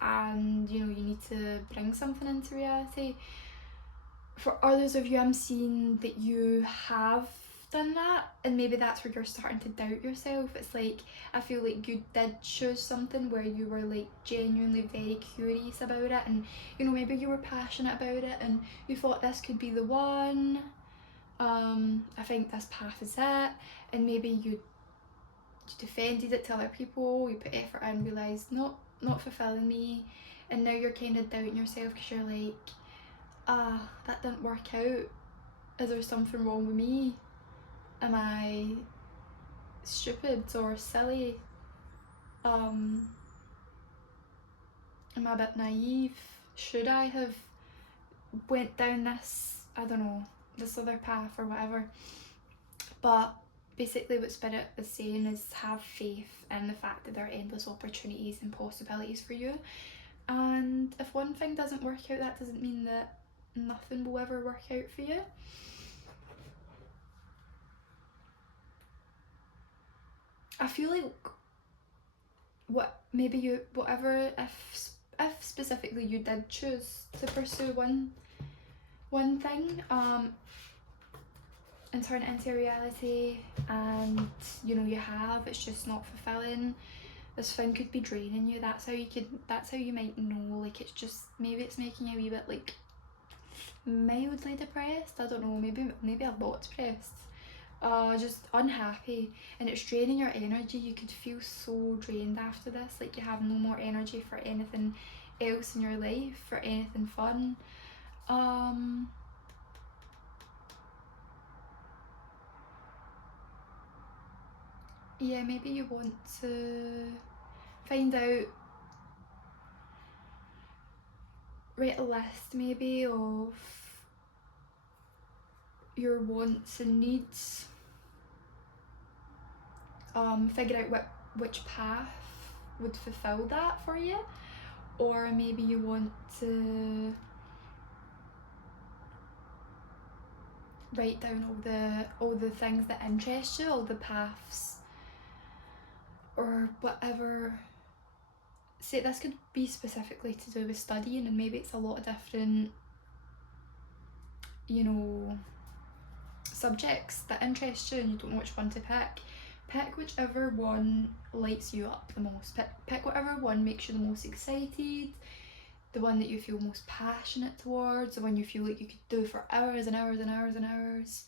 and you need to bring something into reality. For others of you, I'm seeing that you have done that, and maybe that's where you're starting to doubt yourself. It's like, I feel like you did choose something where you were like genuinely very curious about it, and maybe you were passionate about it, and you thought this could be the one. I think this path is it, and maybe you defended it to other people, you put effort in, realised not fulfilling me, and now you're kind of doubting yourself because you're like, that didn't work out. Is there something wrong with me? Am I stupid or silly? Am I a bit naive? Should I have went down this, I don't know, this other path or whatever? But basically what Spirit is saying is, have faith in the fact that there are endless opportunities and possibilities for you. And if one thing doesn't work out, that doesn't mean that nothing will ever work out for you. I feel like if specifically you did choose to pursue one thing and turn it into a reality, and you have, it's just not fulfilling, this thing could be draining you. That's how you might know, like, it's just, maybe it's making you a wee bit like mildly depressed. I don't know, maybe a lot depressed, just unhappy, and it's draining your energy. You could feel so drained after this, like you have no more energy for anything else in your life, for anything fun. Yeah, maybe you want to find out, write a list maybe of your wants and needs, figure out which path would fulfill that for you. Or maybe you want to write down all the things that interest you, all the paths or whatever. Say this could be specifically to do with studying, and maybe it's a lot of different subjects that interest you and you don't know which one to pick. Pick whichever one lights you up the most. Pick whatever one makes you the most excited, the one that you feel most passionate towards, the one you feel like you could do for hours and hours and hours and hours.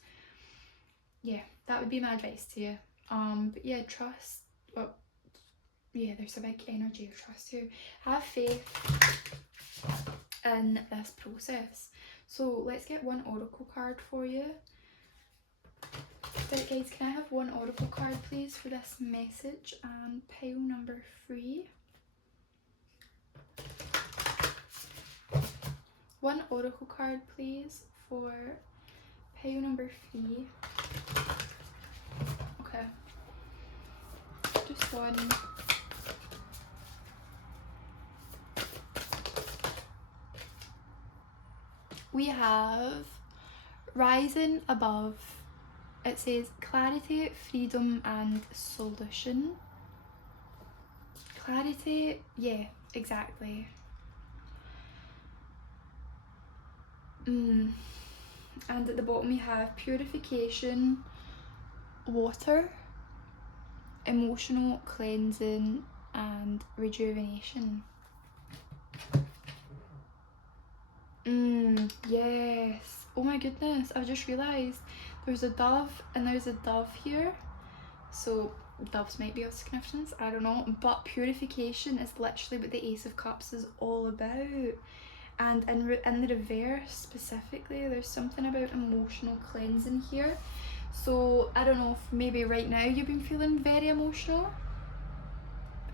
Yeah, that would be my advice to you. But yeah, trust. Well, yeah, there's a big energy of trust here. Have faith in this process. So let's get one oracle card for you. But guys, can I have one oracle card please for this message? And pile number 3. One oracle card please for pile number 3. Okay. Just one. We have rising above. It says clarity, freedom and solution. Clarity, yeah, exactly. And at the bottom we have purification, water, emotional cleansing and rejuvenation. Yes. Oh my goodness, I've just realised there's a dove and there's a dove here. So doves might be of significance, I don't know. But purification is literally what the Ace of Cups is all about. And in the reverse specifically, there's something about emotional cleansing here. So I don't know if maybe right now you've been feeling very emotional.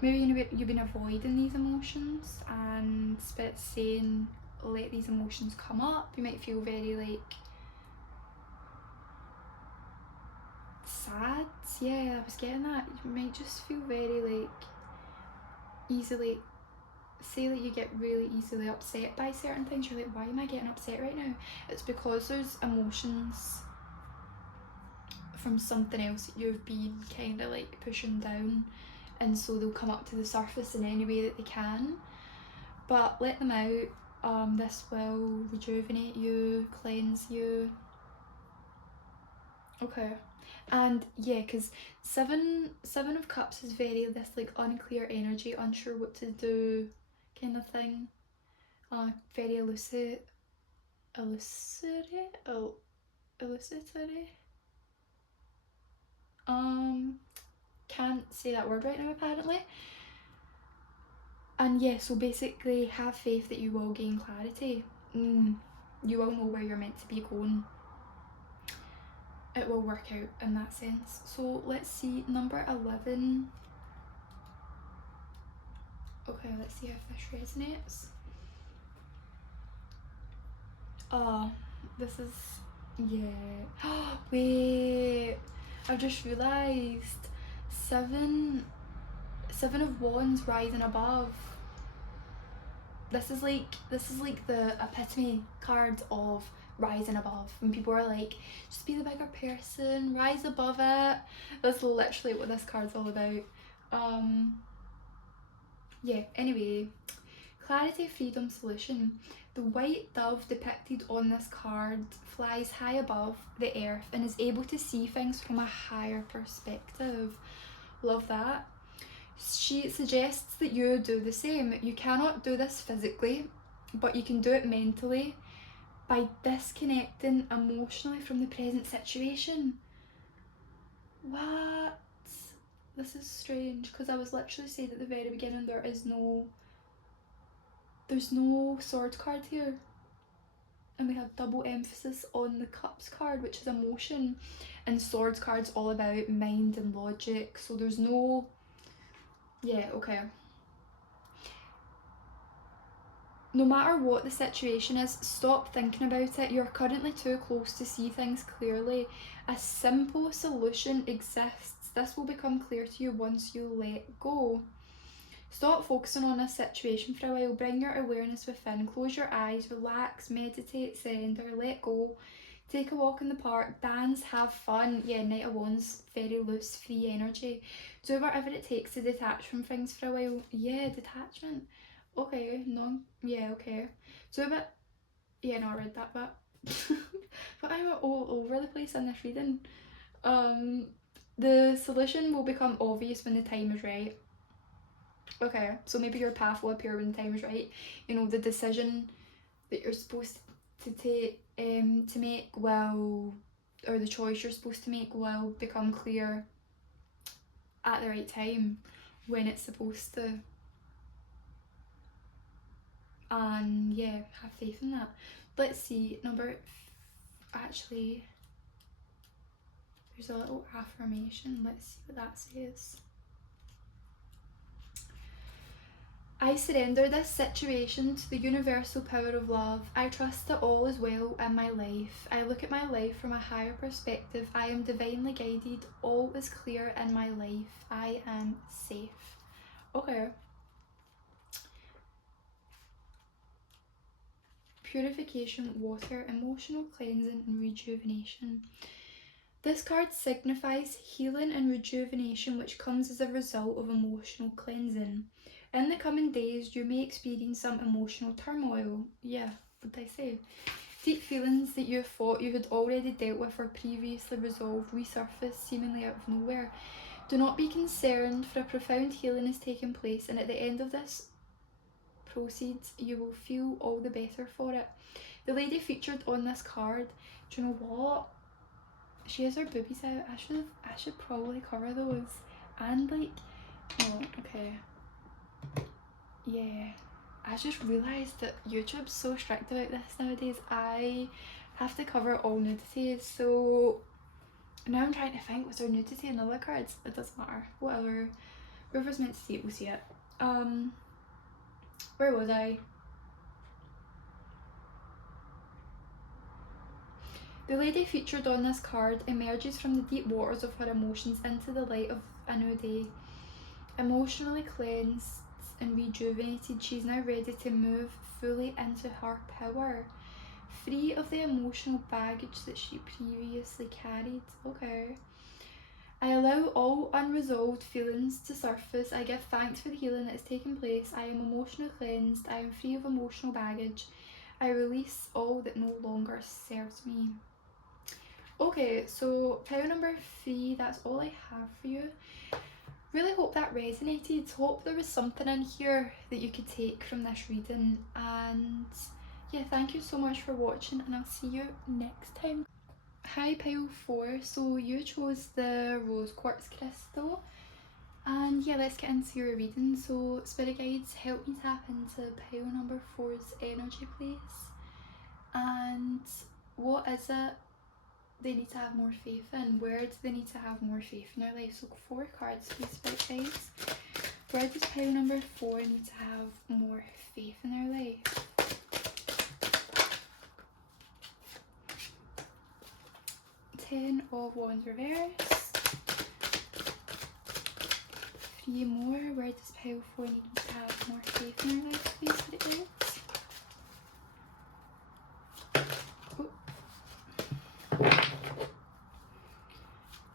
Maybe you've been avoiding these emotions, and Spirit's saying let these emotions come up. You might feel very like sad. Yeah, I was getting that. You might just feel very like easily, say that you get really easily upset by certain things. You're like, why am I getting upset right now? It's because there's emotions from something else that you've been kind of like pushing down, and so they'll come up to the surface in any way that they can. But let them out. This will rejuvenate you, cleanse you. Okay. And yeah, because seven of cups is very this like unclear energy, unsure what to do kind of thing. Very elucidatory. Can't say that word right now apparently. And yeah, so basically have faith that you will gain clarity. You will know where you're meant to be going. It will work out in that sense. So let's see, number 11. Okay, let's see if this resonates. This is, yeah. Wait, I've just realised 7 of Wands rising above. This is like the epitome card of rising above. When people are like, just be the bigger person, rise above it. That's literally what this card's all about. Yeah, anyway, clarity, freedom, solution. The white dove depicted on this card flies high above the earth and is able to see things from a higher perspective. Love that. She suggests that you do the same. You cannot do this physically, but you can do it mentally by disconnecting emotionally from the present situation. What? This is strange, because I was literally saying at the very beginning there's no sword card here. And we have double emphasis on the cups card, which is emotion, and swords card's all about mind and logic. So there's no, yeah, okay. No matter what the situation is, stop thinking about it. You're currently too close to see things clearly. A simple solution exists. This will become clear to you once you let go. Stop focusing on this situation for a while. Bring your awareness within. Close your eyes, relax, meditate, surrender, let go. Take a walk in the park, dance, have fun. Yeah, Knight of Wands, very loose, free energy. Do whatever it takes to detach from things for a while. Yeah, detachment. Okay, yeah, okay. So a bit, yeah, no, I read that bit. But I'm all over the place in this reading. The solution will become obvious when the time is right. Okay, so maybe your path will appear when the time is right. You know, the decision that you're supposed to take, to make will, or the choice you're supposed to make will become clear at the right time, when it's supposed to. and yeah, have faith in that. Let's see, actually, there's a little affirmation. Let's see what that says. I surrender this situation to the universal power of love. I trust that all is well in my life. I look at my life from a higher perspective. I am divinely guided. All is clear in my life. I am safe. Okay. Purification, water, emotional cleansing and rejuvenation. This card signifies healing and rejuvenation which comes as a result of emotional cleansing. In the coming days, you may experience some emotional turmoil. Yeah, what did I say? Deep feelings that you thought you had already dealt with or previously resolved resurface seemingly out of nowhere. Do not be concerned, for a profound healing is taking place, and at the end of this proceeds, you will feel all the better for it. The lady featured on this card, do you know what? She has her boobies out. I should probably cover those. And like, oh, okay. Yeah. I just realised that YouTube's so strict about this nowadays. I have to cover all nudities, so now I'm trying to think, was there nudity in other cards? It doesn't matter. Whatever. Whoever's meant to see it will see it. Where was I? The lady featured on this card emerges from the deep waters of her emotions into the light of a new day. Emotionally cleansed and rejuvenated, she's now ready to move fully into her power, free of the emotional baggage that she previously carried. Okay. I allow all unresolved feelings to surface. I give thanks for the healing that has taken place. I am emotionally cleansed. I am free of emotional baggage. I release all that no longer serves me. Okay, so pile number 3, that's all I have for you. Really hope that resonated. Hope there was something in here that you could take from this reading, and yeah, thank you so much for watching, and I'll see you next time. Hi pile 4, so you chose the rose quartz crystal, and yeah, let's get into your reading. So spirit guides, help me tap into pile number 4's energy, please. And what is it they need to have more faith in? Where do they need to have more faith in their life? So 4 cards, please, spirit guides. Where does pile number 4 need to have more faith in their life? Ten of Wands reverse. 3 more. Where does pile 4 need to have more faith in their life, please, spirit guides? Oh.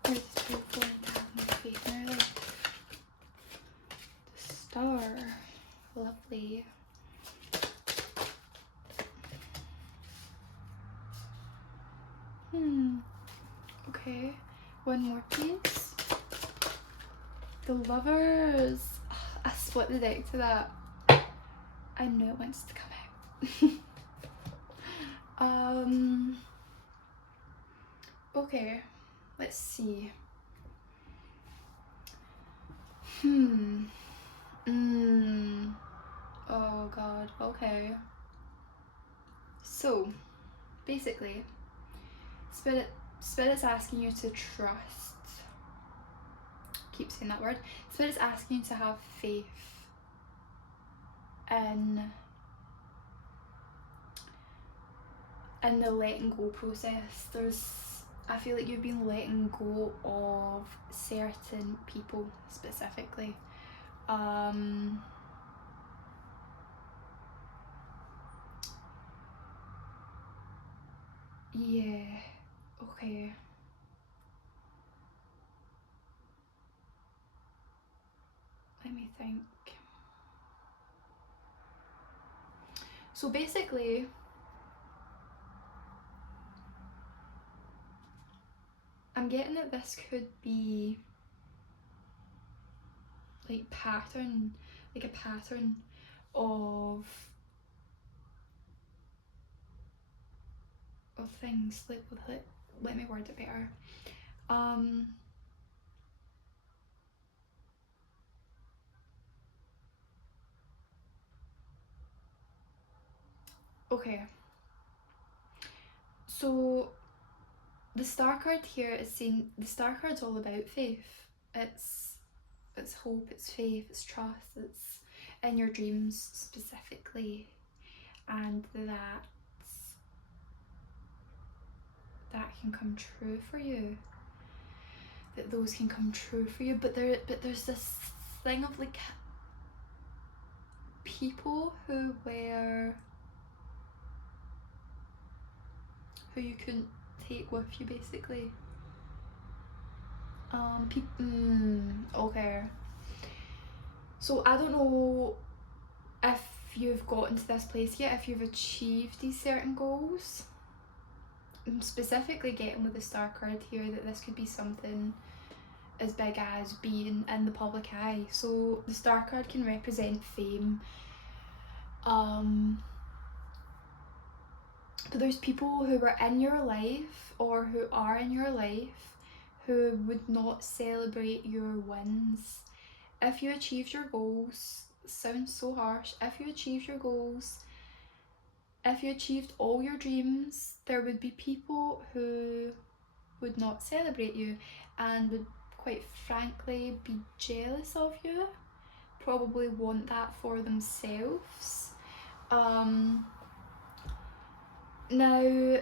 Where does pile 4 need to have more faith in their life? The Star. Lovely. Okay, one more please. The Lovers. I split the deck to that. I know it wants to come out. Okay, let's see. Oh god, okay. So, basically, Spirit's asking you to trust. Keep saying that word. Spirit's asking you to have faith in the letting go process. I feel like you've been letting go of certain people specifically. Yeah, okay. Let me think. So basically, I'm getting that this could be like a pattern of things. Let me word it better. Okay. So the star card here is saying the star card's all about faith. It's hope, it's faith, it's trust, it's in your dreams specifically, and that can come true for you. That those can come true for you, but there's this thing of like people who you couldn't take with you, basically. Okay. So I don't know if you've gotten to this place yet, if you've achieved these certain goals. I'm specifically getting with the star card here that this could be something as big as being in the public eye. So the star card can represent fame. But there's people who were in your life or who are in your life who would not celebrate your wins. If you achieved your goals, sounds so harsh, if you achieved your goals, if you achieved all your dreams, there would be people who would not celebrate you and would quite frankly be jealous of you, probably want that for themselves. Now,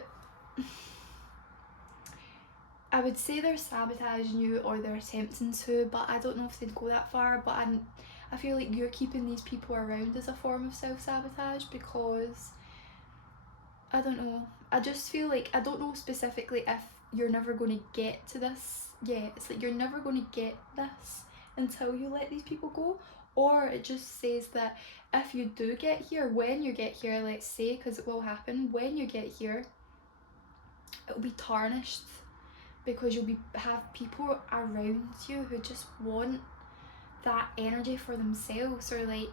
I would say they're sabotaging you or they're attempting to, but I don't know if they'd go that far. But I feel like you're keeping these people around as a form of self-sabotage because, I don't know, I just feel like, I don't know specifically if you're never going to get to this. Yeah, it's like you're never going to get this until you let these people go. Or it just says that if you do get here, when you get here, let's say, because it will happen, when you get here, it'll be tarnished because you'll have people around you who just want that energy for themselves, or like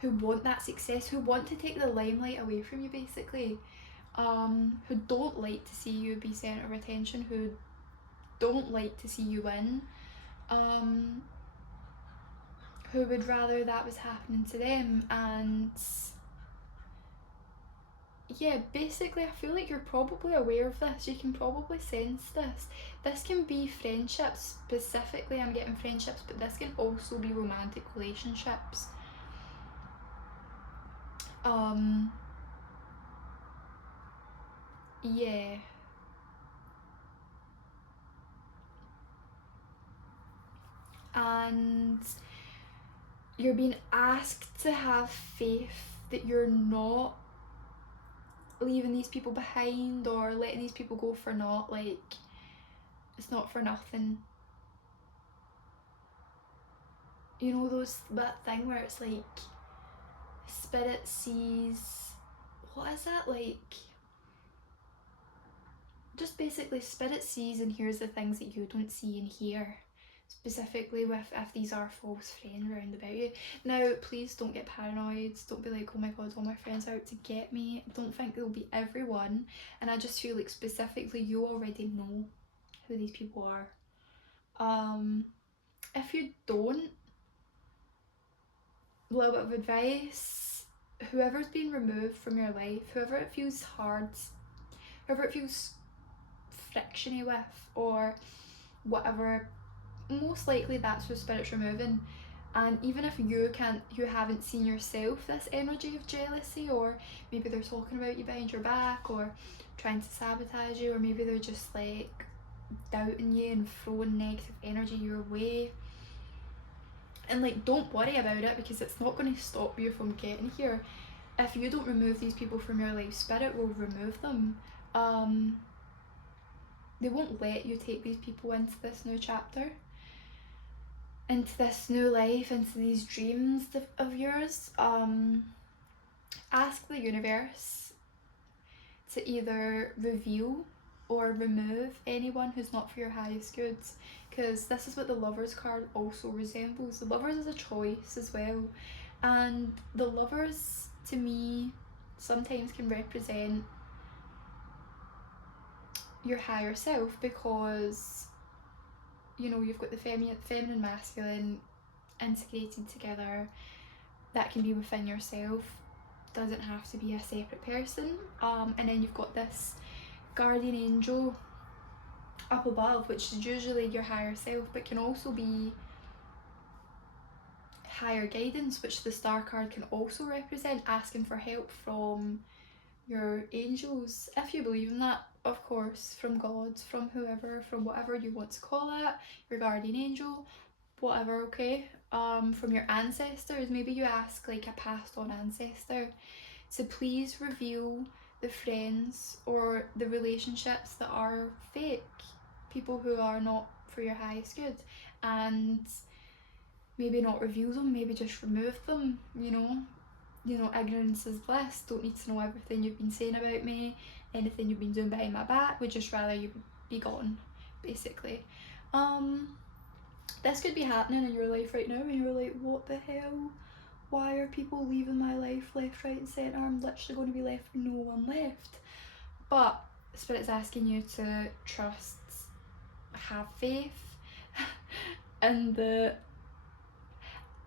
who want that success, who want to take the limelight away from you, basically. Who don't like to see you be centre of attention, who don't like to see you win, who would rather that was happening to them. And yeah, basically I feel like you're probably aware of this, you can probably sense this. This can be friendships specifically, I'm getting friendships, but this can also be romantic relationships. Yeah. And you're being asked to have faith that you're not leaving these people behind or letting these people go for naught. Like, it's not for nothing. You know that thing where it's like spirit sees, what is that, like, just basically spirit sees and hears the things that you don't see and hear, specifically with if these are false friends around about you. Now, please don't get paranoid, don't be like, oh my god, all my friends are out to get me. Don't think they'll be everyone, and I just feel like specifically you already know who these people are. If you don't, a little bit of advice: whoever's been removed from your life, whoever it feels hard, whoever it feels frictiony with, or whatever, most likely that's who spirit's removing. And even if you haven't seen yourself this energy of jealousy, or maybe they're talking about you behind your back or trying to sabotage you, or maybe they're just like doubting you and throwing negative energy your way, and like, don't worry about it because it's not going to stop you from getting here. If you don't remove these people from your life, spirit will remove them. They won't let you take these people into this new chapter, into this new life, into these dreams of yours. Ask the universe to either reveal or remove anyone who's not for your highest goods, because this is what the Lovers card also resembles. The Lovers is a choice as well, and the Lovers to me sometimes can represent your higher self, because you know, you've got the feminine masculine integrated together, that can be within yourself, doesn't have to be a separate person. And then you've got this guardian angel up above, which is usually your higher self, but can also be higher guidance, which the star card can also represent, asking for help from your angels, if you believe in that, of course, from God, from whoever, from whatever you want to call it, your guardian angel, whatever, okay? From your ancestors, maybe you ask like a passed on ancestor to please reveal the friends or the relationships that are fake, people who are not for your highest good, and maybe not reveal them, maybe just remove them, you know, ignorance is bliss, don't need to know everything you've been saying about me, anything you've been doing behind my back, would just rather you be gone, basically. This could be happening in your life right now and you're like, what the hell? Why are people leaving my life left, right and centre? I'm literally going to be left with no one left. But Spirit's asking you to trust, have faith, and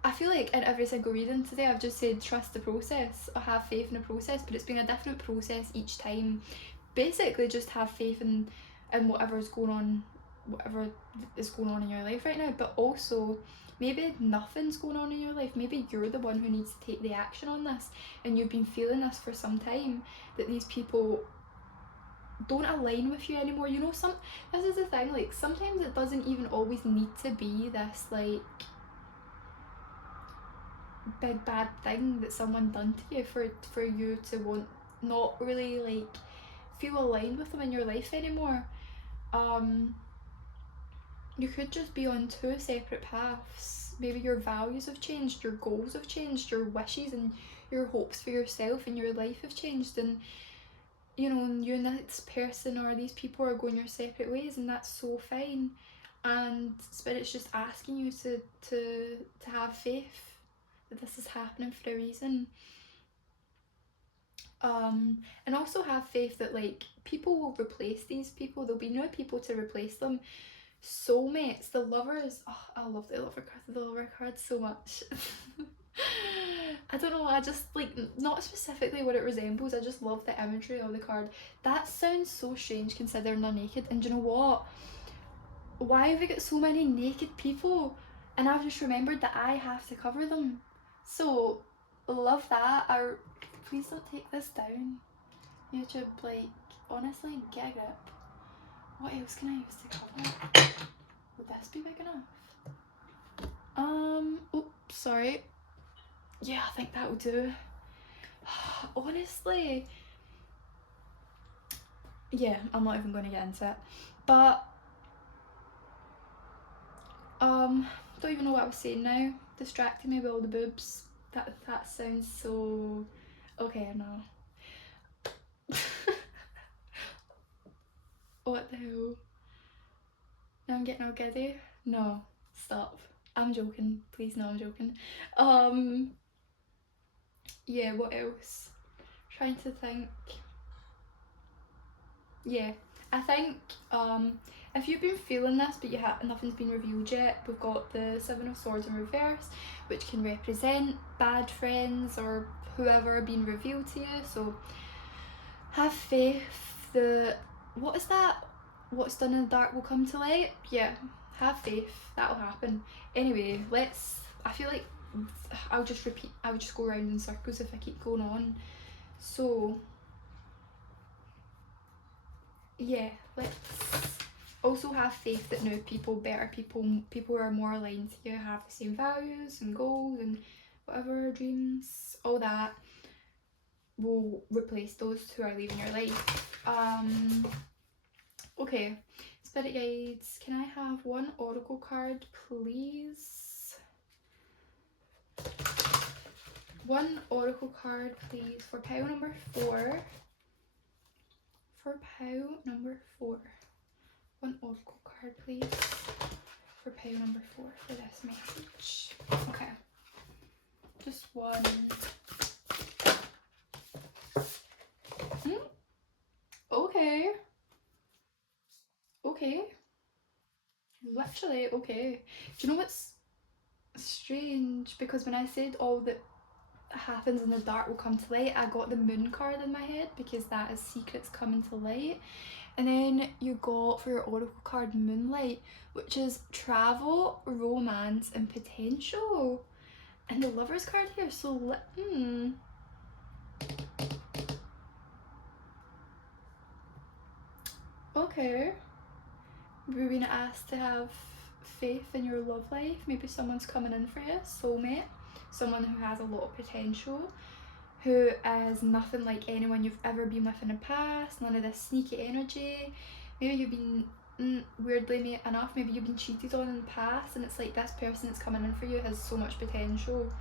I feel like in every single reading today I've just said trust the process or have faith in the process, but it's been a different process each time. Basically just have faith in whatever is going on in your life right now, but also maybe nothing's going on in your life. Maybe you're the one who needs to take the action on this, and you've been feeling this for some time, that these people don't align with you anymore. You know, this is the thing, like sometimes it doesn't even always need to be this like big bad thing that someone done to you for you to want not really like feel aligned with them in your life anymore. You could just be on two separate paths. Maybe your values have changed, your goals have changed, your wishes and your hopes for yourself and your life have changed, and you know, you and this person or these people are going your separate ways, and that's so fine. And Spirit's just asking you to have faith that this is happening for a reason. And also have faith that like people will replace these people. There'll be new people to replace them. Soulmates, the lovers. Oh, I love the lover card so much. I don't know, I just like, not specifically what it resembles, I just love the imagery of the card. That sounds so strange considering they're naked, and do you know what? Why have we got so many naked people? And I've just remembered that I have to cover them. So, love that. Please don't take this down. YouTube, like, honestly, get a grip. What else can I use to cover? Would this be big enough? Oops, sorry. Yeah, I think that will do. Honestly, yeah, I'm not even going to get into it. But, don't even know what I was saying now. Distracting me with all the boobs. That sounds so... Okay, no. What the hell? Now I'm getting all giddy. No, stop. I'm joking. Please, no, I'm joking. Yeah, what else? Trying to think. Yeah, I think if you've been feeling this but nothing's been revealed yet, we've got the Seven of Swords in reverse, which can represent bad friends or whoever being revealed to you. So have faith that, what is that? What's done in the dark will come to light. Yeah, have faith, that'll happen. Anyway, I feel like I'll just go around in circles if I keep going on. So yeah, let's also have faith that new people, better people who are more aligned to you, have the same values and goals and whatever, dreams, all that, will replace those who are leaving your life. Okay, Spirit guides, can I have one oracle card, please? One oracle card, please, for pile number 4. For pile number 4. One oracle card, please, for pile number 4 for this message. Okay. Just one. Okay. Okay. Literally, okay. Do you know what's strange? Because when I said all the happens in the dark will come to light. I got the moon card in my head because that is secrets coming to light. And then you got for your oracle card moonlight, which is travel, romance, and potential. And the lovers card here, so okay. We're being asked to have faith in your love life. Maybe someone's coming in for you, soulmate, someone who has a lot of potential, who is nothing like anyone you've ever been with in the past, none of this sneaky energy. Maybe you've been, weirdly enough, maybe you've been cheated on in the past, and it's like this person that's coming in for you has so much potential.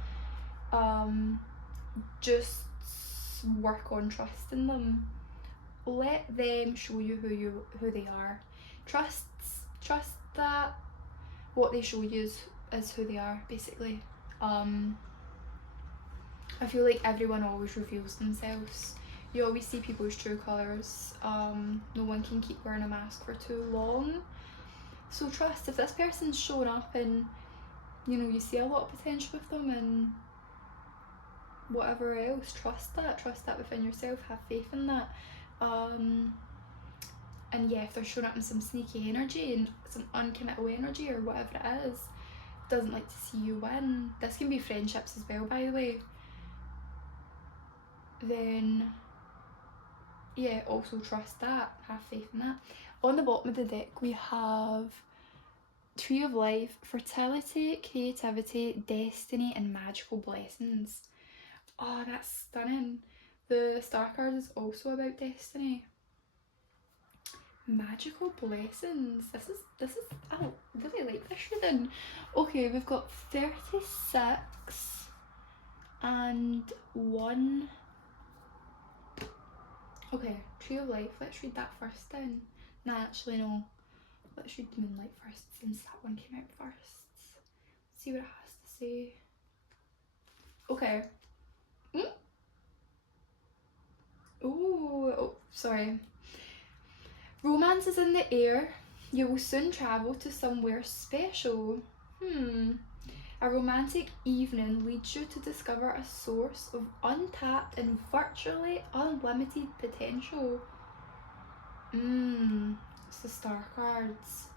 Just work on trusting them. Let them show you who they are. Trust that what they show you is who they are, basically. I feel like everyone always reveals themselves. You always see people's true colours. No one can keep wearing a mask for too long. So trust, if this person's showing up and you see a lot of potential with them and whatever else, trust that within yourself, have faith in that. And yeah, if they're showing up in some sneaky energy and some uncommittal energy or whatever it is, doesn't like to see you win, this can be friendships as well, by the way, then yeah, also trust that, have faith in that. On the bottom of the deck we have Tree of Life, fertility, creativity, destiny, and magical blessings. Oh, that's stunning. The star card is also about destiny. Magical blessings. This is I really like this reading. Okay, we've got 36 and 1. Okay, Tree of Life, let's read that first then. Nah, actually no. Let's read Moonlight first since that one came out first. See what it has to say. Okay. Ooh, oh, sorry. Romance is in the air. You will soon travel to somewhere special. A romantic evening leads you to discover a source of untapped and virtually unlimited potential. It's the star cards.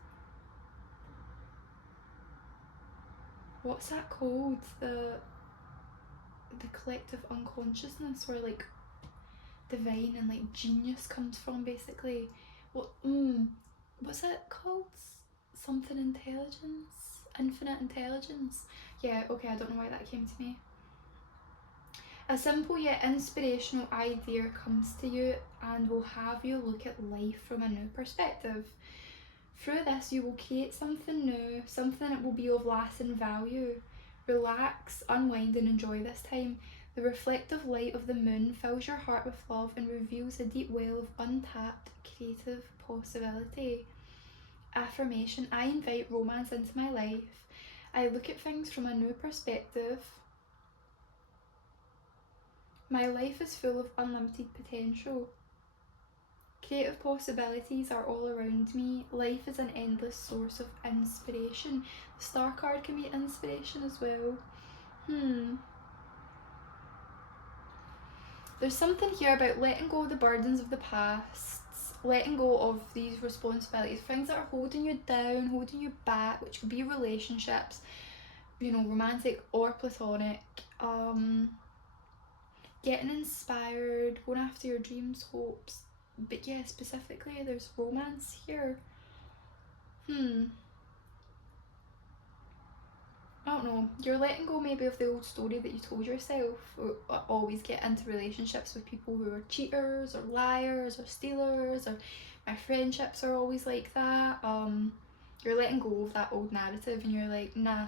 What's that called? The collective unconsciousness where like divine and like genius comes from, basically. What's it called? Something intelligence? Infinite intelligence? Yeah, okay, I don't know why that came to me. A simple yet inspirational idea comes to you and will have you look at life from a new perspective. Through this, you will create something new, something that will be of lasting value. Relax, unwind, and enjoy this time. The reflective light of the moon fills your heart with love and reveals a deep well of untapped creative possibility. Affirmation: I invite romance into my life. I look at things from a new perspective. My life is full of unlimited potential. Creative possibilities are all around me. Life is an endless source of inspiration. The star card can be inspiration as well. There's something here about letting go of the burdens of the past, letting go of these responsibilities, things that are holding you down, holding you back, which could be relationships, romantic or platonic. Getting inspired, going after your dreams, hopes. But yeah, specifically there's romance here. I don't know, you're letting go maybe of the old story that you told yourself, or always get into relationships with people who are cheaters or liars or stealers, or my friendships are always like that. You're letting go of that old narrative and you're like, nah,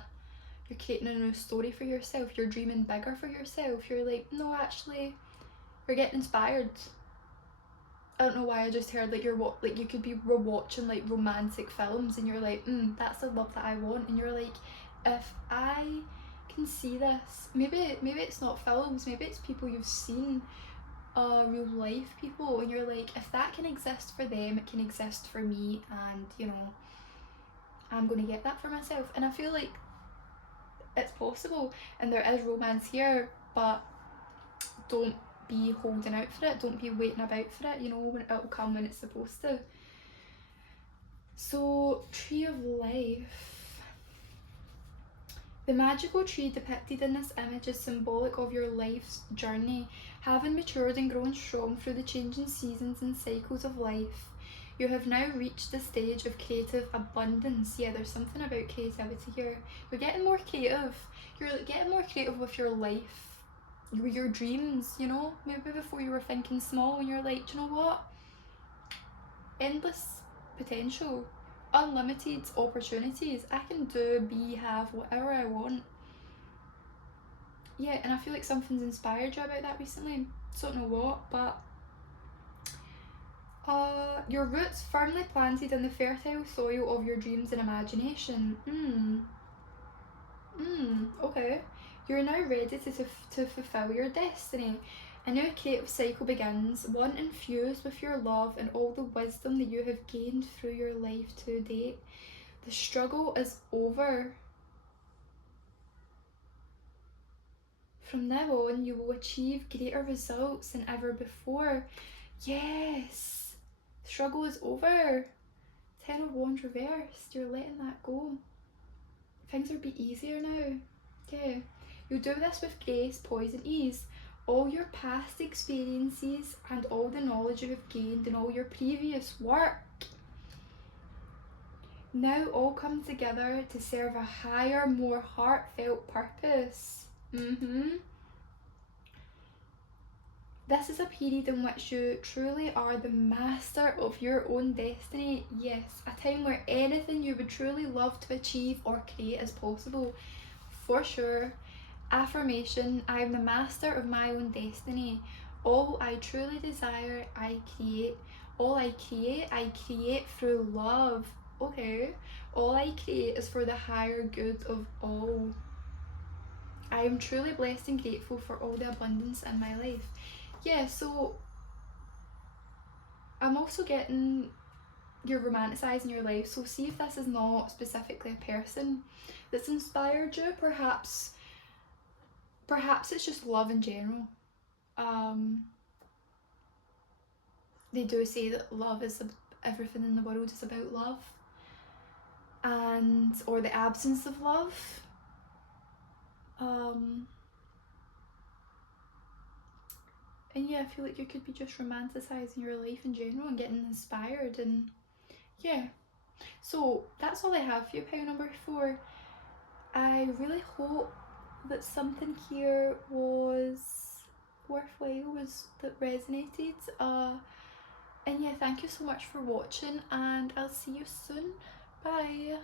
you're creating a new story for yourself, you're dreaming bigger for yourself. You're like, no, actually, you're getting inspired. I don't know why I just heard like you could be watching like romantic films and you're like, that's the love that I want, and you're like, if I can see this, maybe it's not films, maybe it's people you've seen, real life people, and you're like, if that can exist for them, it can exist for me, and I'm gonna get that for myself. And I feel like it's possible, and there is romance here, but don't be holding out for it, don't be waiting about for it, you know, when it'll come when it's supposed to. So, Tree of Life. The magical tree depicted in this image is symbolic of your life's journey. Having matured and grown strong through the changing seasons and cycles of life, you have now reached the stage of creative abundance. Yeah, there's something about creativity here. You're getting more creative. You're getting more creative with your life, your dreams, you know? Maybe before you were thinking small and you're like, do you know what? Endless potential, unlimited opportunities. I can do, be, have whatever I want. Yeah, and I feel like something's inspired you about that recently. Don't know what, but your roots firmly planted in the fertile soil of your dreams and imagination. Okay. You're now ready to fulfill your destiny. A new creative cycle begins, one infused with your love and all the wisdom that you have gained through your life to date. The struggle is over. From now on, you will achieve greater results than ever before. Yes! Struggle is over. Ten of Wands reversed. You're letting that go. Things will be easier now. Yeah. You'll do this with grace, poise, and ease. All your past experiences and all the knowledge you have gained in all your previous work now all come together to serve a higher, more heartfelt purpose. This is a period in which you truly are the master of your own destiny. Yes, a time where anything you would truly love to achieve or create is possible. For sure. Affirmation: I am the master of my own destiny. All I truly desire, I create. All I create through love. Okay. All I create is for the higher good of all. I am truly blessed and grateful for all the abundance in my life. Yeah, so I'm also getting you're romanticising your life. So see if this is not specifically a person that's inspired you. Perhaps it's just love in general. They do say that love is everything in the world is about love, and or the absence of love. And yeah, I feel like you could be just romanticising your life in general and getting inspired, and yeah. So that's all I have for you, pile number 4. I really hope that something here was worthwhile, that resonated. And yeah, thank you so much for watching, and I'll see you soon. Bye.